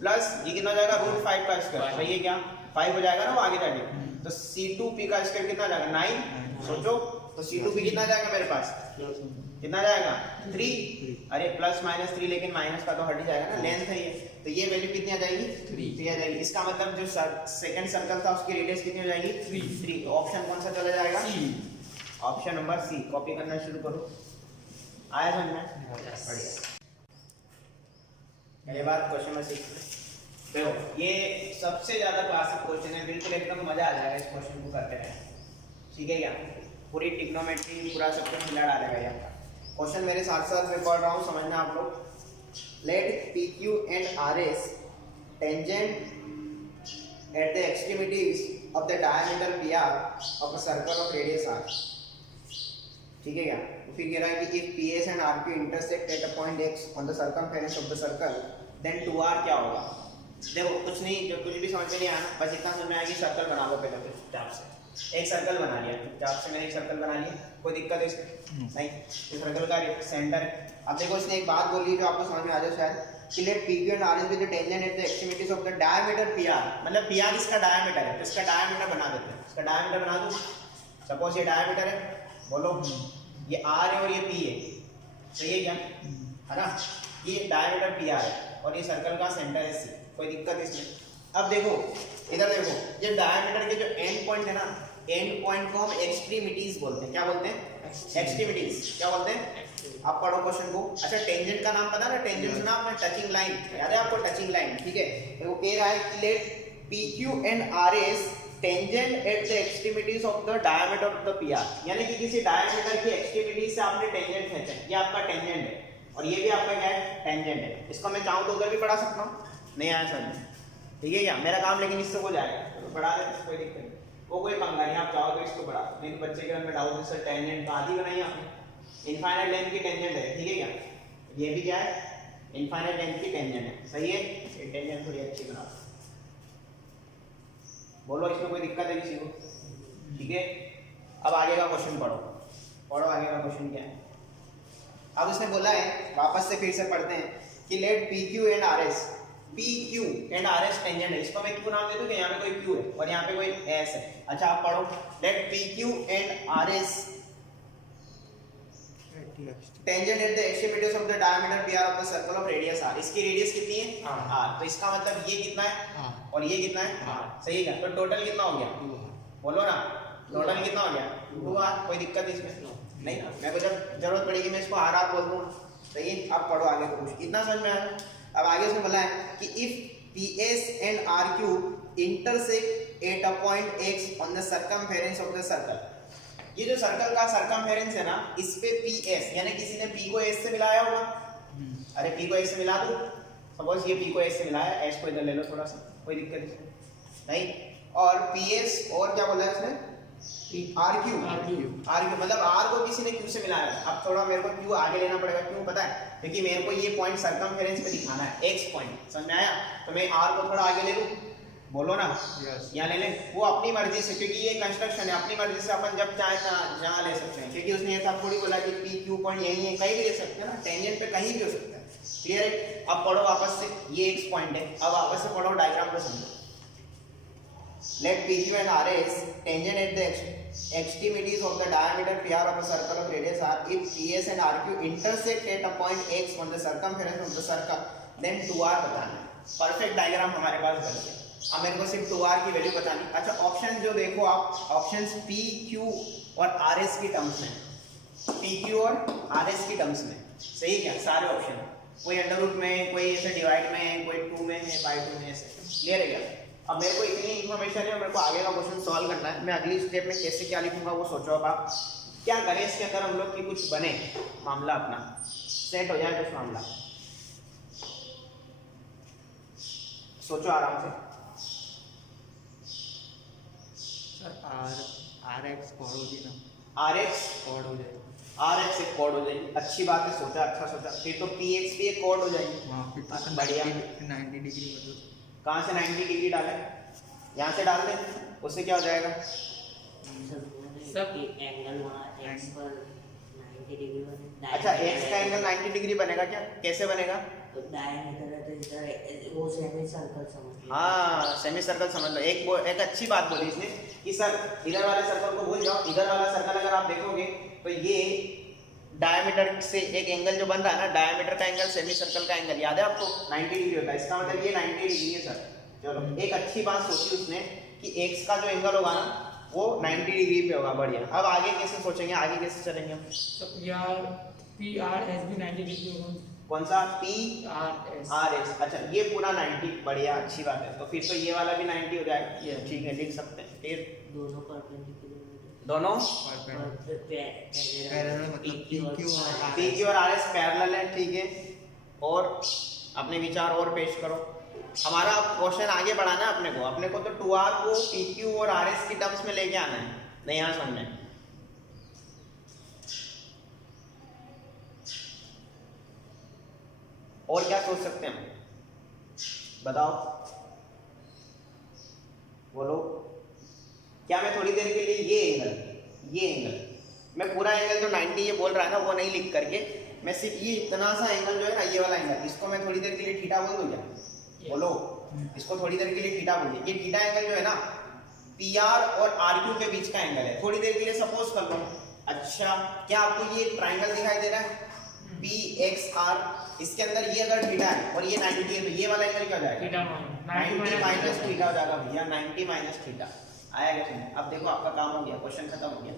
प्लस ये कितना हो जाएगा, √5 का स्क्वायर, सही है क्या? 5 हो जाएगा ना वो आगे जाके, तो C2P का स्क्वायर कितना जाएगा, 9। सोचो, तो C2P कितना जाएगा मेरे पास, कितना जाएगा, 3। अरे प्लस माइनस 3, लेकिन माइनस का तो हट ही जाएगा ना, लेंथ है ये, तो ये वैल्यू कितनी आ जाएगी, 3 आ जाएगी। इसका मतलब जो सेकंड सर्कल था उसकी रेडियस कितनी हो जाएगी, 3। ऑप्शन कौन सा चला जाएगा, ऑप्शन नंबर सी। कॉपी करना शुरू करो, आया समझ में? बढ़िया। पहले बात क्वेश्चन नंबर 6, देखो ये सबसे ज्यादा क्लासिक क्वेश्चन है, बिल्कुल एकदम मजा आ जाएगा इस क्वेश्चन को करते रहे, ठीक है क्या? पूरी ट्रिग्नोमेट्री पूरा सब कुछ मिला डालेगा ये आपका क्वेश्चन। मेरे साथ साथ मैं पढ़ रहा हूँ, समझना आप लोग। Let PQ and RS tangent at the extremities of the diameter PR of a circle of radius R, ठीक है क्या? फिर कह रहा है कि if PS and RQ intersect at a point X on the circumference of the circle, then 2R क्या होगा? देखो कुछ नहीं, जो कुछ भी समझ में नहीं आना, बस इतना समझ में आया कि सर्कल बना लो पहले, फिर चुपचाप से एक सर्कल बना लिया, चुपचाप से मैंने एक सर्कल बना लिया, कोई दिक्कत है इसमें? नहीं। इस सर्कल का सेंटर है। अब देखो इसने एक बात बोली जो आपको समझ में आ जाए शायद, कि let PQ and RS with the tangent at the extremities of the diameter PR, मतलब PR इसका डायमीटर है, तो इसका डायमीटर बना देते हैं। इसका डायमीटर बना दूं, सपोज ये डायमीटर है, बोलो ये R है और ये P है, सही है क्या, है ना? ये डायमीटर PR है और ये सर्कल का सेंटर है C, कोई दिक्कत इसमें? अब देखो इधर देखो, ये डायमीटर के जो एंड पॉइंट है ना, एंड पॉइंट को हम एक्सट्रीमिटीज बोलते हैं। क्या बोलते हैं? एक्सट्रीमिटीज। क्या बोलते हैं? आप पढ़ो क्वेश्चन को। अच्छा, टेंजेंट का नाम पता ना, टेंजेंट सुना आपने, टचिंग लाइन, याद है आपको? टचिंग लाइन, ठीक है। तो वो कह रहा है कि let PQ and RS tangent at the extremities of the diameter of the PR, यानी कि किसी डायमीटर की एक्सट्रीमिटीज से आपने टेंजेंट खींचा है, ये आपका टेंजेंट है और ये भी आपका क्या है, टेंजेंट है। इसको मैं चाहूँ तो उधर भी पढ़ा सकता हूँ, नहीं आया समझ, ठीक है क्या? मेरा काम लेकिन इससे हो जाएगा, तो पढ़ा दे, कोई दिक्कत नहीं, वो कोई पंगा नहीं। आप चाहो तो इसको पढ़ा, लेकिन बच्चे के मन में डाउट है, सर टेंजेंट आधी बनाई आपने, इनफाइनाइट लेंथ की टेंजेंट है, ठीक है क्या? ये भी क्या है, इनफाइनाइट लेंथ की टेंजेंट है, सही है। ये टेंजेंट थोड़ी अच्छी बना, बोलो इसमें कोई दिक्कत है किसी को? ठीक है। अब आगे का क्वेश्चन पढ़ो, पढ़ो आगे का क्वेश्चन क्या है। अब उसने बोला है, वापस से फिर से पढ़ते हैं, कि let PQ and RS, PQ and RS tangent है, इसको मैं Q नाम दे दूं कि यहाँ पे कोई Q है और यहाँ पे कोई S है। अच्छा आप पढ़ो, let PQ and RS tangent at the extremities of the diameter PR of the circle of radius R, इसकी रेडियस कितनी है, R, तो इसका मतलब ये कितना है और ये कितना है, R, सही है क्या? तो टोटल कितना हो गया, बोलो ना, टोटल कितना हो गया, 2R। कोई दिक्कत इसमें नहीं? मेरे को जब जरूरत पड़ेगी मैं इसको RR बोल दूँ, सही है। अब पढ़ो आगे को, कुछ इतना समझ में आया? अब आगे उसने बोला है कि if PS and RQ intersect at a point X on the circumference of the circle, ये जो सर्कल का सर्कमफेरेंस है ना, इस पे PS, यानी किसी ने P को S से मिलाया होगा, अरे P को S से मिला दो, सपोज ये P को S से मिलाया, S को इधर ले लो थोड़ा सा, कोई दिक्कत नहीं। और PS और क्या बोला है उसने, RQ मतलब R को किसी ने Q से मिलाया। अब थोड़ा मेरे को Q आगे लेना पड़ेगा, क्यों पता है? क्योंकि मेरे को ये पॉइंट सर्कमफेरेंस पे दिखाना है, X पॉइंट, समझ में आया? तो मैं R को थोड़ा आगे ले लूं, बोलो ना, यहाँ ले लें, वो अपनी मर्जी से, क्योंकि ये कंस्ट्रक्शन है, अपनी मर्जी से अपन जब चाहे जहाँ ले सकते हैं, क्योंकि उसने ऐसा थोड़ी बोला कि PQ पॉइंट यही है, कहीं भी ले सकते हैं ना, टेंजेंट पे कहीं भी हो सकता है, क्लियर है? अब पढ़ो वापस से, ये X पॉइंट है, अब वापस से पढ़ो, डायग्राम को समझो। Let PQ and RS tangent at the extremities of the diameter PR of a circle of radius R. If PS and RQ intersect at a point X on the circumference of the circle, then 2R बताना है। Perfect diagram हमारे पास बन गया। अब मेरे को सिर्फ 2R की वैल्यू बतानी। अच्छा ऑप्शन जो देखो आप, ऑप्शंस PQ और RS की टर्म्स में, PQ और RS की टर्म्स में, सही क्या सारे ऑप्शन, कोई अंडर रूट में, कोई ऐसे डिवाइड में, कोई 2 में है, बाय 2 में ऐसे, क्लियर है क्या? अब मेरे को इतनी इन्फॉर्मेशन है, मेरे को आगे का क्वेश्चन सॉल्व करना है। मैं अगली स्टेप में कैसे क्या लिखूंगा वो सोचो। अब आप क्या करें इसके अंदर हम लोग की कुछ बने, मामला अपना सेट हो जाए, कुछ मामला सोचो आराम से। आर एक्स कॉर्ड हो जाए ना, RX कॉर्ड हो जाए, RX एक कॉर्ड हो जाएगी, अच्छी बात है, सोचा, अच्छा सोचा। फिर तो PX भी एक कॉर्ड हो जाएगी। हाँ फिर तो बढ़िया। 90 डिग्री मतलब कहाँ से 90 डिग्री डालें? यहाँ से डाल दें, उससे क्या हो जाएगा? सब एंगल वहाँ x पर 90 डिग्री बने। अच्छा x का एंगल 90 डिग्री बनेगा क्या? कैसे बनेगा? तो डायमीटर है तो इधर वो सेमी सर्कल समझ लो। हाँ सेमी सर्कल समझ लो। एक अच्छी बात बोली इसने कि सर इधर वाले सर्कल को भूल जाओ, इधर वाला सर्कल अगर आप देखोगे तो ये डायमीटर से एक एंगल जो बन रहा है ना, डायमीटर का एंगल सेमी सर्कल का एंगल याद है आपको 90 डिग्री होता है। इसका मतलब ये 90 डिग्री है सर। चलो एक अच्छी बात सोची उसने कि x का जो एंगल होगा ना वो 90 डिग्री पे होगा। बढ़िया। अब आगे कैसे सोचेंगे, आगे कैसे चलेंगे हम? यार पी आर एस भी 90 डिग्री होगा। कौन सा? P R S. अच्छा ये पूरा 90, बढ़िया अच्छी बात है। तो फिर तो ये वाला भी 90 हो जाएगा। ठीक है लिख सकते हैं। फिर दोनों परपेंडिकुलर दोनों पैरेलल मतलब PQ और RS पैरेलल है, ठीक है। और अपने विचार और पेश करो। हमारा क्वेश्चन आगे बढ़ाना है अपने को तो 2R को PQ और RS की टर्म्स में लेके आना है, नहीं यहाँ समझ में। और क्या सोच सकते हैं हम, बताओ, बोलो। क्या मैं थोड़ी देर के लिए ये एंगल मैं पूरा एंगल जो 90 ये बोल रहा है ना वो नहीं लिख करके मैं सिर्फ ये इतना सा एंगल जो है ना, ये वाला एंगल, इसको मैं थोड़ी देर के लिए थीटा बोल दूं क्या? बोलो, इसको थोड़ी देर के लिए थीटा बोलिए। ये थीटा एंगल जो है ना PR और RQ के बीच का एंगल है। थोड़ी देर के लिए सपोज कर लो। अच्छा क्या आपको ये ट्राइंगल दिखाई दे रहा है PXR? इसके अंदर ये अगर थीटा है और ये 90 है तो ये वाला एंगल क्या हो जाएगा? 90 माइनस थीटा हो जाएगा भैया, 90 माइनस थीटा। आया क्या समझ? अब देखो आपका काम हो गया, क्वेश्चन खत्म हो गया।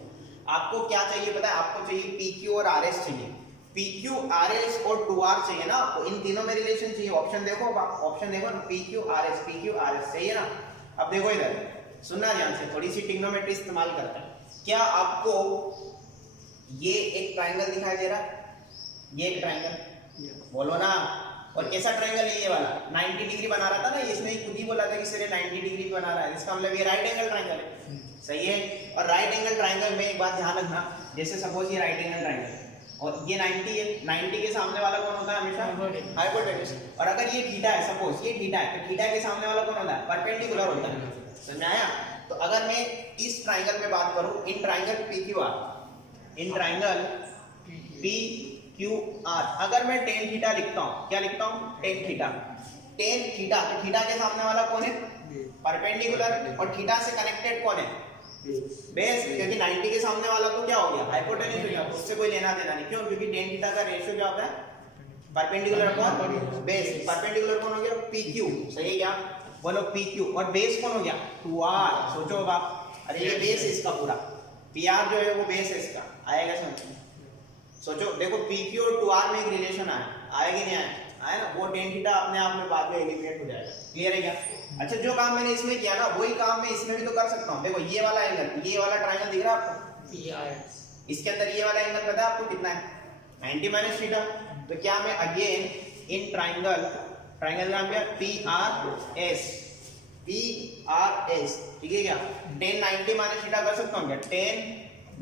आपको क्या चाहिए पता है? आपको चाहिए PQ और RS चाहिए, PQ RS और 2R चाहिए ना आपको। इन तीनों में रिलेशन चाहिए। ऑप्शन देखो ना, PQ RS सही है ना? अब देखो इधर सुनना ध्यान से, थोड़ी सी ट्रिग्नोमेट्री इस्तेमाल करते हैं। क्या आपको ये एक ट्राइंगल दिखाई दे रहा है? ये एक ट्राइंगल, बोलो ना। और कैसा ट्राइंगल है ये वाला? 90 डिग्री बना रहा था ना, इसने खुद ही बोला था कि सिर्फ 90 डिग्री बना रहा है। इसका मतलब ये राइट एंगल ट्राइंगल है, सही है। और राइट एंगल ट्राइंगल में एक बात ध्यान रखना, जैसे सपोज ये राइट एंगल ट्राइंगल है और ये 90 है, 90 के सामने वाला कौन होता है हमेशा? हाइपोटेन्यूज। और अगर ये थीटा है, सपोज ये थीटा है, तो थीटा के सामने वाला कौन होता है? परपेंडिकुलर होता है। समझ में आया? तो अगर मैं इस ट्राइंगल में बात करूं, in triangle PQR, in triangle PQR, अगर मैं टेन थीटा लिखता हूं, क्या लिखता हूं? Tan theta. तो थीटा के सामने वाला कौन है? परपेंडिकुलर। और थीटा से कनेक्टेड कौन है? बेस। क्योंकि 90 के सामने वाला तो क्या हो गया? हाइपोटेन्यूज हो गया, उससे कोई लेना देना नहीं। क्यों? क्योंकि टेन थीटा का रेशियो क्या होता है? Perpendicular upon base. परपेंडिकुलर कौन हो गया? PQ, सही है क्या? बोलो PQ। और बेस कौन हो गया? 2R। सोचो बाप, अरे ये बेस है इसका पूरा, PR जो है वो बेस है इसका। आएगा समझ? सोचो, देखो PQ और 2R में एक रिलेशन आया कि नहीं आया ना? वो टेन थीटा अपने आप में बाद में एलिमिनेट हो जाएगा। क्लियर है क्या? अच्छा जो काम मैंने इसमें किया ना वही काम मैं इसमें भी तो कर सकता हूँ। देखो ये वाला एंगल, ये वाला ट्राइंगल दिख रहा है आपको? PRS। इसके अंदर ये वाला एंगल पता है आपको कितना है? 90 माइनस थीटा। तो क्या मैं अगेन इन ट्राइंगल नाम क्या? PRS, ठीक है क्या? 10 90 माइनस थीटा कर सकता हूँ क्या? 10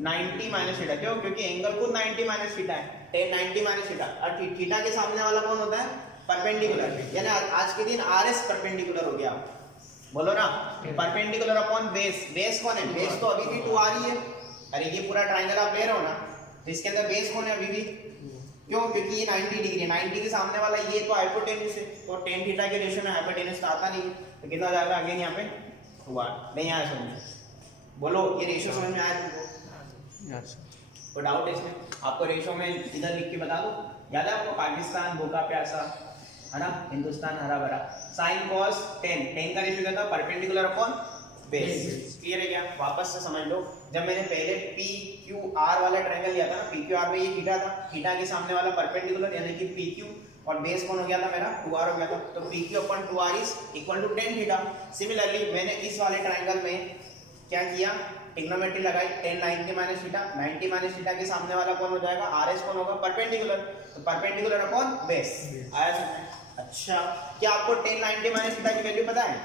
90 माइनस थीटा। क्यों? क्योंकि एंगल खुद 90 माइनस थीटा है। 10 90 माइनस थीटा। और थीटा के सामने वाला कौन होता है? परपेंडिकुलर। यानी आज के दिन RS परपेंडिकुलर हो गया। बोलो ना, परपेंडिकुलर अपॉन बेस। बेस कौन है? बेस तो अभी भी 2R ही है। अरे ये पूरा ट्राइंगल आप ले रहे हो ना, तो इसके अंदर बेस कौन है? अभी भी। क्यों? क्योंकि ये 90 डिग्री, 90 के सामने वाला ये तो हाइपोटेन्यूज है, तो टेन थीटा के रेशियो में हाइपोटेन्यूज आता नहीं है। तो कितना जाएगा अगेन यहाँ पे? 2r नहीं आया समझ? बोलो ये रेशियो समझ में आया तुमको? यस कोई डाउट है इसमें? आपको रेशियो में इधर लिख के बता दो, याद है आपको? पाकिस्तान भूखा प्यासा, है ना, हिंदुस्तान हरा भरा। साइन कॉस टेन, टेन का रेशियो क्या था? Perpendicular upon base. क्लियर है क्या? वापस से समझ लो, जब मैंने पहले पी क्यू आर वाला ट्रायंगल लिया था ना, पी क्यू आर में ये थीटा था, थीटा के सामने वाला परपेंडिकुलर यानी कि पी क्यू, और बेस कौन हो गया था मेरा? 2r हो गया था, तो P Q upon 2r is equal to tan theta. Similarly मैंने इस वाले ट्रायंगल में क्या किया? ट्रिग्नोमेट्री लगाई, tan 90 minus theta, 90 minus theta के सामने वाला कौन हो जाएगा? आर एस कौन होगा? परपेंडिकुलर, तो परपेंडिकुलर अपॉन बेस। आया समझ? अच्छा, क्या आपको टेन 90 माइनस थीटा की वैल्यू पता है?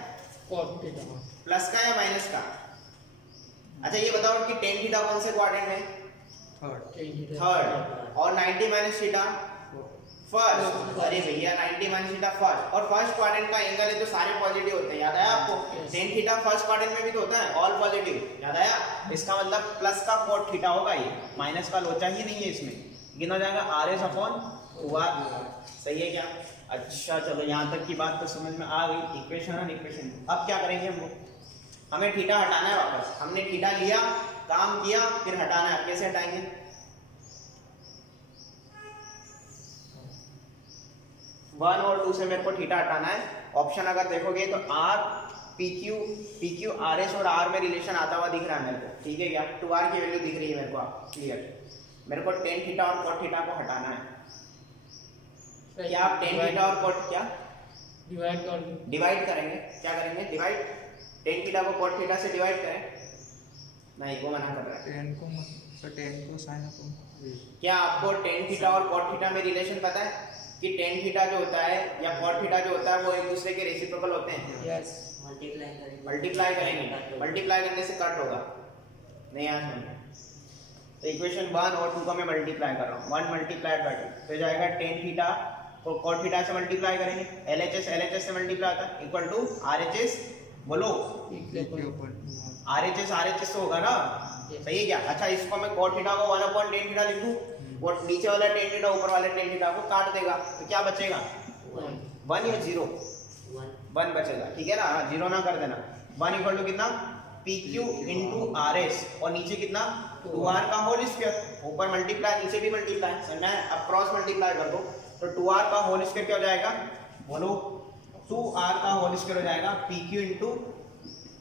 cos थीटा प्लस का या माइनस का? अच्छा ये बताओ कि टेन थीटा कौन से क्वाड्रेंट में? थर्ड, और 90 माइनस थीटा फर्स्ट। अरे भैया 90 माइनस थीटा फर्स्ट, और फर्स्ट क्वाड्रेंट का एंगल है तो सारे पॉजिटिव होते हैं, याद आया आपको? टेन थीटा फर्स्ट क्वाड्रेंट में भी तो होता है, ऑल पॉजिटिव, याद आया? इसका मतलब प्लस का कोट थीटा होगा, ये माइनस का लोचा ही नहीं है इसमें, गिना जाएगा आर एस अपॉन 2r। सही है क्या? अच्छा चलो यहाँ तक की बात तो समझ में आ गई। इक्वेशन और इक्वेशन, अब क्या करेंगे हम लोग? हमें थीटा हटाना है वापस। हमने थीटा लिया, काम किया, फिर हटाना है। कैसे हटाएंगे? 1 और 2 से मेरे को थीटा हटाना है। ऑप्शन अगर देखोगे तो R P Q R S और आर में रिलेशन आता हुआ दिख रहा है मेरे को, ठीक है क्या? 2r की वैल्यू दिख रही है मेरे को, आप क्लियर? मेरे को टेन थीटा और कॉट थीटा को हटाना है। क्या आप टेन थीटा और कॉट क्या डिवाइड कर दो, डिवाइड करेंगे? क्या करेंगे? डिवाइड। टेन थीटा को कॉट थीटा से डिवाइड करें? नहीं, वो मना कर रहा है। 10 को साइन अपॉन। क्या आपको टेन थीटा और कॉट थीटा में रिलेशन पता है कि टेन थीटा जो होता है या कॉट थीटा जो होता है वो एक दूसरे के रेसिप्रोकल होते हैं? यस मल्टीप्लाई करेंगे, मल्टीप्लाई करने से कट होगा, नहीं यार समझ? तो इक्वेशन 1 और 2 का मैं मल्टीप्लाई कर रहा हूँ, 1 मल्टीप्लाइड बाय 2 तो जाएगा टेन थीटा को कॉट थीटा से मल्टीप्लाई करेंगे, LHS से मल्टीप्लाई होता है इक्वल टू RHS। बोलो RHS तो होगा ना, सही है क्या? अच्छा इसको मैं कॉट थीटा को 1 अपॉन टेन थीटा लिख दूं, वो नीचे वाला टेन थीटा ऊपर वाले टेन थीटा को काट देगा, तो क्या बचेगा? 1 या 0? 1 बचेगा, ठीक है ना? 0 ना कर देना। 1 इक्वल टू कितना? PQ इंटू RS, और नीचे कितना? 2r का होल स्क्वायर, ऊपर मल्टीप्लाई नीचे भी मल्टीप्लाई, समझना है? अब क्रॉस मल्टीप्लाई कर दो तो 2r का होल स्क्वायर क्या हो जाएगा? बोलो 2r का होल स्क्वायर हो जाएगा PQ इंटू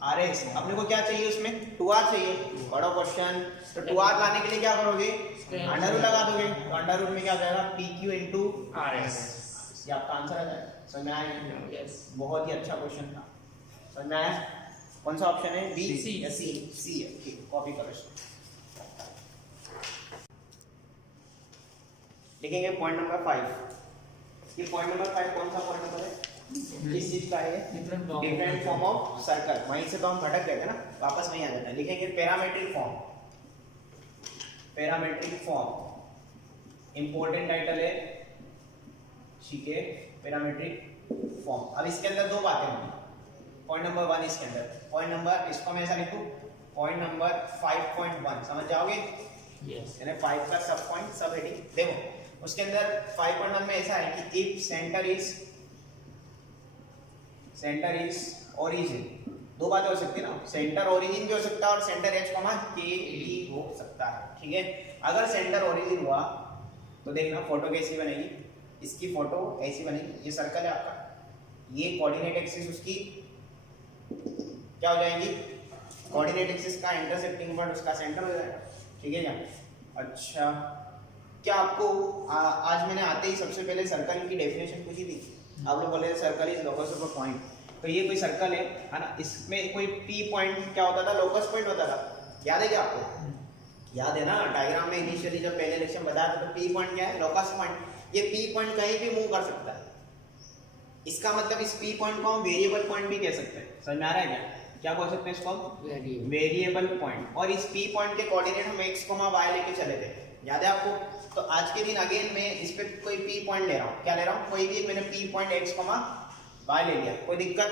RS। अपने को क्या चाहिए उसमें? 2r चाहिए। बड़ा क्वेश्चन, तो 2r लाने के लिए क्या करोगे? अंडर रूट लगा दोगे, तो अंडर रूट में क्या हो जाएगा? PQ into RS। ये आपका आंसर आ जाएगा। समझ में आया? यस बहुत ही अच्छा क्वेश्चन था, समझ में आया? कौन सा ऑप्शन है? B C. या सी? सी है, ठीक, कॉपी करो इसको। लिखेंगे पॉइंट नंबर 5। ये पॉइंट नंबर 5 कौन सा पॉइंट नंबर है? किस चीज का है? Different form of circle. वहीं से तो हम भटक गए थे ना, वापस वहीं आ जाता है। लिखेंगे parametric form, parametric form important title है, ठीक है? Parametric form. अब इसके अंदर दो बातें होंगी। पॉइंट नंबर 1 इसके अंदर, पॉइंट नंबर, इसको मैं ऐसा लिखूं, पॉइंट नंबर 5.1, समझ जाओगे? यस यानी 5 का सब पॉइंट, सब हेडिंग। देखो उसके अंदर 5.1 में ऐसा है कि इफ सेंटर इज ओरिजिन, दो बातें हो सकती है ना, सेंटर ओरिजिन भी हो सकता है और सेंटर एच कॉमा के भी हो सकता है, ठीक है? अगर सेंटर ओरिजिन हुआ तो देखना फोटो कैसी बनेगी, इसकी फोटो ऐसी बनेगी। ये सर्कल है आपका, ये कोऑर्डिनेट एक्सिस उसकी क्या हो जाएगी? कोऑर्डिनेट एक्सिस का इंटरसेक्टिंग पॉइंट उसका सेंटर हो जाएगा, ठीक है क्या? अच्छा, क्या आपको आज मैंने आते ही सबसे पहले सर्कल की डेफिनेशन पूछी थी? आप लोग बोले circle is locus of a point, तो ये कोई सर्कल है ना? इसमें कोई P पॉइंट क्या होता था? लोकस पॉइंट होता था, याद है क्या आपको? याद है ना? डायग्राम में इनिशियली जब पहले लेक्चर बताया था तो P पॉइंट क्या है? Locus point. ये P पॉइंट कहीं भी मूव कर सकता है, इसका मतलब इस P पॉइंट को हम वेरिएबल पॉइंट भी कह सकते हैं। समझ में आ रहा है क्या? क्या बोल सकते हैं इसको? Variable point. और इस P पॉइंट के कोऑर्डिनेट हम x, y लेके चले थे, याद है आपको? तो आज के दिन अगेन मैं इस पे कोई P पॉइंट ले रहा हूँ, क्या ले रहा हूँ? कोई भी मैंने P पॉइंट x, y ले लिया, कोई दिक्कत?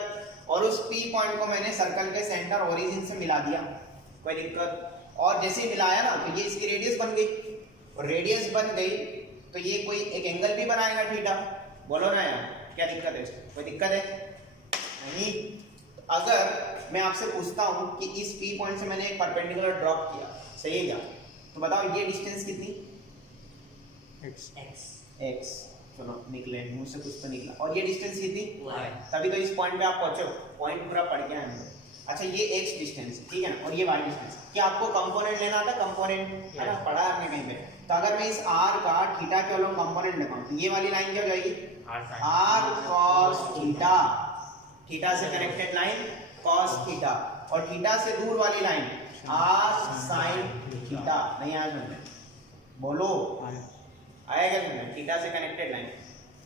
और उस P पॉइंट को मैंने सर्कल के सेंटर ओरिजिन से मिला दिया, कोई दिक्कत? और जैसे ही मिलाया ना तो ये इसकी रेडियस बन गई, और रेडियस बन गई तो ये कोई एक एंगल भी बनाएगा थीटा। बोलो ना यार, क्या दिक्कत है इसको? कोई दिक्कत है? नहीं। अगर मैं आपसे पूछता हूं कि इस P पॉइंट से मैंने एक परपेंडिकुलर ड्रॉप किया, सही है क्या? तो बताओ ये डिस्टेंस कितनी? X. x। चलो निकले, मुंह से कुछ तो निकला। और ये डिस्टेंस कितनी? y। तभी तो इस पॉइंट पे आप पहुंचे हो, पॉइंट पूरा पड़ गया है। अच्छा ये x डिस्टेंस, ठीक है ना, और ये y डिस्टेंस। क्या आपको कंपोनेंट लेना था? कंपोनेंट है ना, पढ़ा है आपने कहीं पे। तो अगर मैं इस r का थीटा के अलग कंपोनेंट लेता हूं तो ये वाली लाइन क्या हो जाएगी? r cos थीटा, थीटा से कनेक्टेड लाइन cos थीटा, और थीटा से दूर वाली लाइन r sin थीटा। नहीं आया समझ में? बोलो आया क्या समझ में? थीटा से कनेक्टेड लाइन,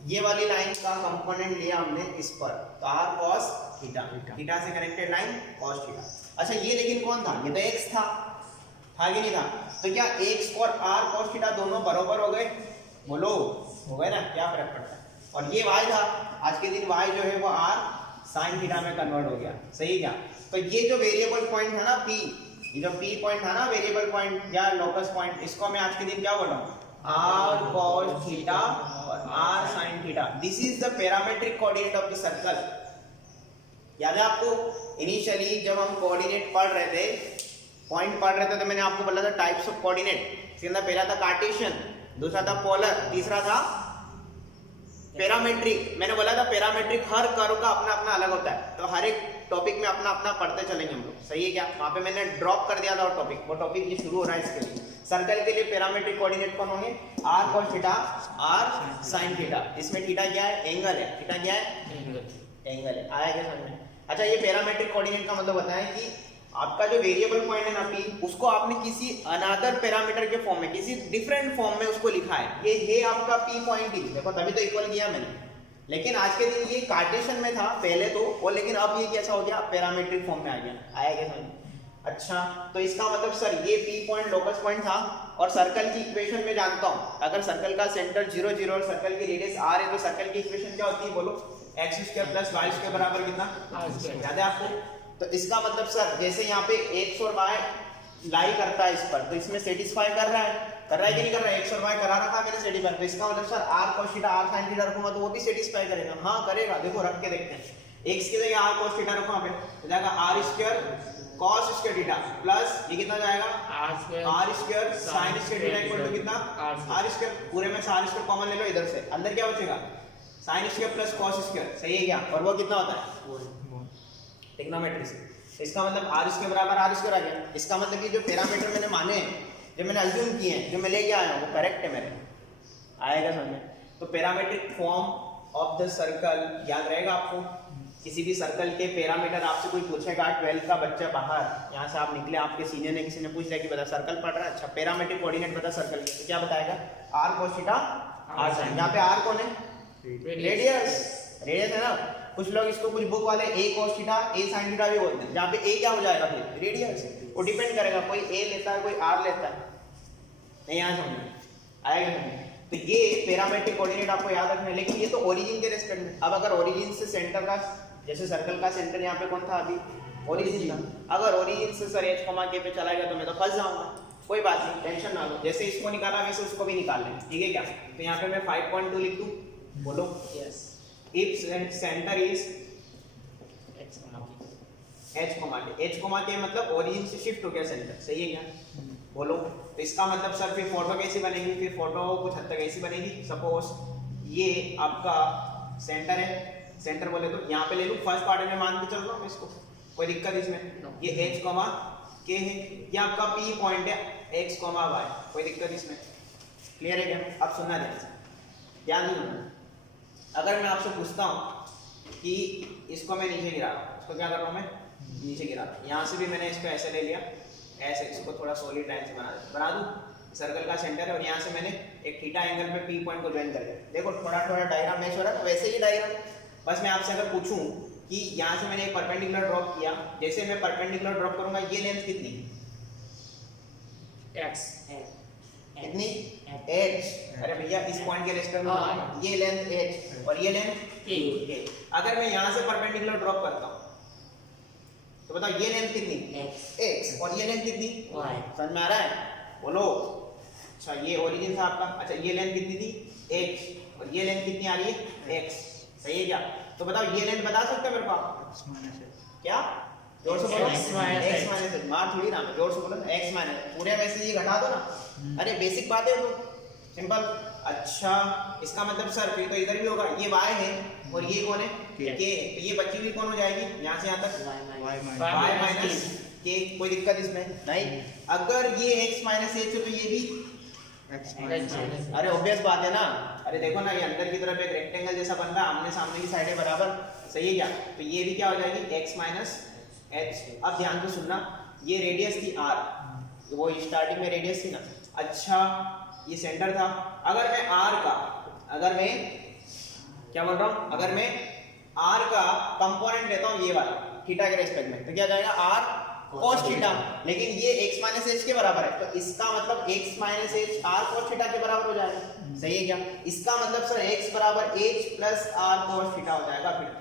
ये वाली लाइन का कंपोनेंट लिया हमने इस पर, तो r cos थीटा, थीटा से कनेक्टेड लाइन cos थीटा। अच्छा ये लेकिन कौन था? ये तो x था कि नहीं था? तो क्या x और r cos थीटा दोनों बराबर हो गए? बोलो हो गए ना? क्या फर्क पड़ता है? और ये y था, आज के दिन y जो है वो r sin थीटा में कन्वर्ट हो गया, सही क्या? तो ये जो वेरिएबल पॉइंट था ना p, ये जो p पॉइंट था ना वेरिएबल पॉइंट या लोकस पॉइंट, इसको मैं आज के दिन क्या बोला हूँ? r cos थीटा और r sin theta. This is the parametric coordinate of the circle. याद है आपको? इनिशियली जब हम कोऑर्डिनेट पढ़ रहे थे, पॉइंट पढ़ रहे थे, तो मैंने आपको बोला था टाइप्स ऑफ कोऑर्डिनेट। इसके अंदर पहला था कार्टेशियन, दूसरा था पोलर, तीसरा था पैरामेट्रिक। मैंने बोला था पैरामेट्रिक हर कर्व का अपना अपना अलग होता है, तो हर एक टॉपिक में अपना अपना पढ़ते चलेंगे हम लोग, सही है क्या? वहां पे मैंने ड्रॉप कर दिया था वो टॉपिक ये शुरू हो रहा है इसके लिए। सर्कल के लिए पैरामेट्रिक कोऑर्डिनेट कौन होंगे? r cos theta, r sin theta. इसमें थीटा क्या है? एंगल है। थीटा क्या है? एंगल है। आया क्या समझ में? अच्छा ये पैरामेट्रिक कोऑर्डिनेट का मतलब बताया कि आपका जो वेरिएबल पॉइंट है ना p, उसको आपने किसी अनदर पैरामीटर के फॉर्म में, किसी डिफरेंट फॉर्म में उसको लिखा है। ये आपका p पॉइंट ही, देखो तभी तो इक्वल किया मैंने। लेकिन आज के दिन ये कार्टेशियन में था पहले तो, और लेकिन अब ये कैसा हो गया? पैरामेट्रिक फॉर्म में आ गया। आया क्या समझ? अच्छा तो इसका मतलब सर ये p पॉइंट लोकस पॉइंट था, और सर्कल की इक्वेशन में जानता हूं, अगर सर्कल का सेंटर 0 0 और सर्कल की रेडियस r है, तो सर्कल की इक्वेशन क्या होती है? बोलो x square plus y square बराबर कितना? याद है आपको? तो इसका मतलब सर जैसे यहाँ पे x और y लाई करता है इस पर, तो इसमें सेटिस्फाई कर रहा है कि नहीं कर रहा है? x और y करा रखा है मैंने सेटिस्फाई। तो इसका मतलब sir r cos theta r sin theta रखूंगा तो वो भी सेटिस्फाई करेगा। हाँ करेगा, देखो रख के देखते हैं। x की जगह r cos थीटा रखो, यहाँ पे तो जाएगा r square cos square theta plus ये कितना जाएगा? r square sin square theta equal to कितना? r square. पूरे में से r स्क्वायर कॉमन ले लो, इधर से अंदर क्या बचेगा? sin square plus cos square, सही है क्या? और वो कितना होता है? ट्रिग्नोमेट्री से। इसका मतलब r स्क्वायर बराबर r स्क्वायर आ गया। इसका मतलब कि जो पैरामीटर मैंने माने हैं, जो मैंने अज्यूम किए हैं, जो मैं लेके आया हूँ वो करेक्ट है मेरे। आएगा समझ में? तो parametric form of the circle याद रहेगा आपको? किसी भी सर्कल के पैरामीटर आपसे कोई पूछेगा, 12th का बच्चा बाहर यहाँ से आप निकले, आपके सीनियर ने किसी ने पूछ लिया कि बता सर्कल पढ़ रहा है, अच्छा पैरामेट्रिक कोऑर्डिनेट बता सर्कल के, तो क्या बताएगा? r cos theta r sin। यहाँ पे r कौन है? रेडियस। रेडियस है ना? कुछ लोग इसको कुछ बुक वाले a cos theta a sin theta भी बोलते हैं, जहाँ पे a क्या हो जाएगा? फिर रेडियस। वो डिपेंड करेगा, कोई a लेता है कोई r लेता है। नहीं यहाँ समझ आएगा समझ? तो ये पैरामेट्रिक कोऑर्डिनेट आपको याद रखना है, लेकिन ये तो ओरिजिन के रेस्पेक्ट में। अब अगर ओरिजिन से सेंटर का, जैसे सर्कल का सेंटर यहाँ पे कौन था अभी? ओरिजिन था। अगर ओरिजिन से सर h, k पे चला गया तो मैं तो फंस जाऊंगा। कोई बात नहीं, टेंशन ना लो, जैसे इसको निकाला वैसे उसको भी निकाल लें, ठीक है क्या? तो यहाँ पे मैं 5.2 लिख दूं, बोलो yes. If centre is h, k मतलब ओरिजिन से शिफ्ट हो गया सेंटर, सही है क्या? बोलो। तो इसका मतलब सर फिर फोटो कैसी बनेगी? फिर फोटो कुछ हद तक ऐसी बनेगी, सपोज ये आपका सेंटर है, सेंटर बोले तो यहाँ पे ले लूँ, फर्स्ट पार्ट में मान के चल रहा हूँ इसको, कोई दिक्कत इसमें? ये h, k है, ये आपका p पॉइंट है x, y, कोई दिक्कत इसमें? क्लियर है क्या? अब सुनना ध्यान से सुनना। अगर मैं आपसे पूछता हूँ कि इसको मैं नीचे गिरा रहा हूँ, इसको क्या कर रहा हूँ मैं? नीचे गिरा रहा हूँ। यहाँ से भी मैंने इसको ऐसे ले लिया, ऐसे इसको थोड़ा सॉलिड लाइन से बना दूं, सर्कल का सेंटर है, और यहाँ से मैंने एक थीटा एंगल पे p पॉइंट को ज्वाइन कर दिया। देखो थोड़ा थोड़ा डायग्राम मैच हो रहा है, तो वैसे ही डायग्राम। बस मैं आपसे अगर पूछूं कि यहाँ से मैंने एक परपेंडिकुलर ड्रॉप किया, जैसे मैं परपेंडिकुलर ड्रॉप करूंगा, ये लेंथ कितनी? x कितनी? h। अरे भैया इस पॉइंट के रेस्पेक्ट में ये लेंथ h और ये लेंथ k। अगर मैं यहाँ से परपेंडिकुलर ड्रॉप करता हूँ तो बताओ ये लेंथ कितनी? x और ये लेंथ कितनी? y। समझ में आ रहा है? बोलो। अच्छा ये ओरिजिन था आपका, अच्छा ये लेंथ कितनी थी? x, और ये लेंथ कितनी आ रही है? x, सही है क्या? तो बताओ ये लेंथ बता सकते हो मेरे को आप? क्या जोर से बोलो X minus x H। Minus H, मार थोड़ी ना, जोर से बोलो x माइनस, पूरे में से ये घटा दो ना, अरे बेसिक बात है तो सिंपल। अच्छा इसका मतलब सर फिर तो इधर भी होगा, ये y है और ये कौन है K। k, तो ये बची हुई कौन हो जाएगी यहाँ से यहाँ तक y y minus y minus minus k, कोई दिक्कत इसमें नहीं। अगर ये x माइनस एच है तो ये भी, x minus minus अरे ऑब्वियस बात है ना, अरे देखो ना ये अंदर की तरफ एक रेक्टेंगल जैसा बन रहा है, आमने सामने की साइडें बराबर, सही है क्या, तो ये भी क्या हो जाएगी x माइनस एच। अब ध्यान से सुनना, ये रेडियस थी r, वो स्टार्टिंग में रेडियस थी ना, अच्छा ये सेंटर था, अगर मैं r का, अगर मैं क्या बोल रहा हूँ, अगर मैं r का कंपोनेंट लेता हूँ ये वाला थीटा के रेस्पेक्ट में, तो क्या जाएगा r cos थीटा, लेकिन ये x माइनस एच के बराबर है, तो इसका मतलब x minus H r cos theta के बराबर हो जाएगा, सही है क्या, इसका मतलब सर x बराबर h plus r cos theta हो जाएगा फिर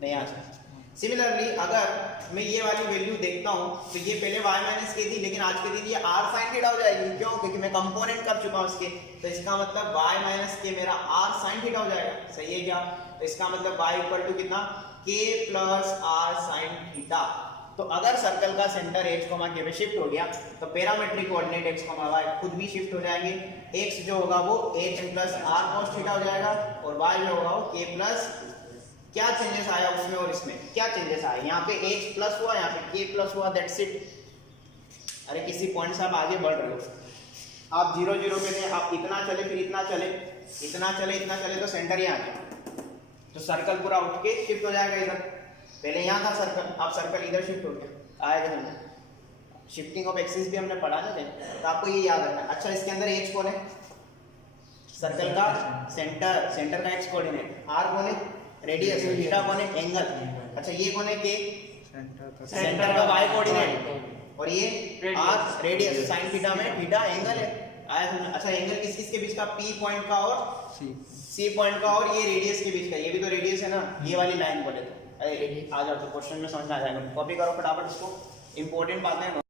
नहीं आ जाएगा। सिमिलरली अगर मैं ये वाली वैल्यू देखता हूँ तो ये पहले y माइनस के थी, लेकिन आज के दिन ये r sin थीटा हो जाएगी, क्यों, क्योंकि मैं कंपोनेंट कर चुका हूँ इसके, तो इसका मतलब y माइनस के मेरा r sin थीटा हो जाएगा, सही है क्या, तो इसका मतलब y इक्वल टू कितना k plus r sin theta. तो अगर सर्कल का सेंटर h, k पे शिफ्ट हो गया तो पैरामेट्रिक कोऑर्डिनेट x, y खुद भी शिफ्ट हो जाएंगे, x जो होगा वो h plus r cos theta हो जाएगा और y जो होगा वो k प्लस, क्या चेंजेस आया उसमें और इसमें, क्या चेंजेस आया, यहाँ पे h प्लस हुआ, यहाँ पे k प्लस हुआ, दैट्स इट। अरे किसी पॉइंट से आप आगे बढ़ रहे हो, आप 0 0 पे थे, आप इतना चले फिर इतना चले, इतना चले इतना चले तो सेंटर यहाँ आ गया, तो सर्कल पूरा उठ के शिफ्ट हो जाएगा इधर, पहले यहाँ था सर्कल, अब सर्कल इधर शिफ्ट हो गया, आएगा समझ, शिफ्टिंग ऑफ एक्सिस भी हमने पढ़ा ना थे, तो आपको ये याद रखना है। अच्छा इसके अंदर h कौन है, सर्कल का सेंटर, सेंटर का x कोऑर्डिनेट, r कौन है रेडियस, थीटा कौन है एंगल, अच्छा ये कौन है k सेंटर का y कोऑर्डिनेट और ये r रेडियस, sin थीटा में थीटा एंगल है, आया समझ। अच्छा एंगल किस किस के बीच का, p पॉइंट का और c पॉइंट का और ये रेडियस के बीच का, ये भी तो रेडियस है ना, ये वाली लाइन बोले तो, अरे आ जाओ तो क्वेश्चन में समझ में आ जाएगा, कॉपी करो फटाफट इसको, इंपॉर्टेंट बातें हैं।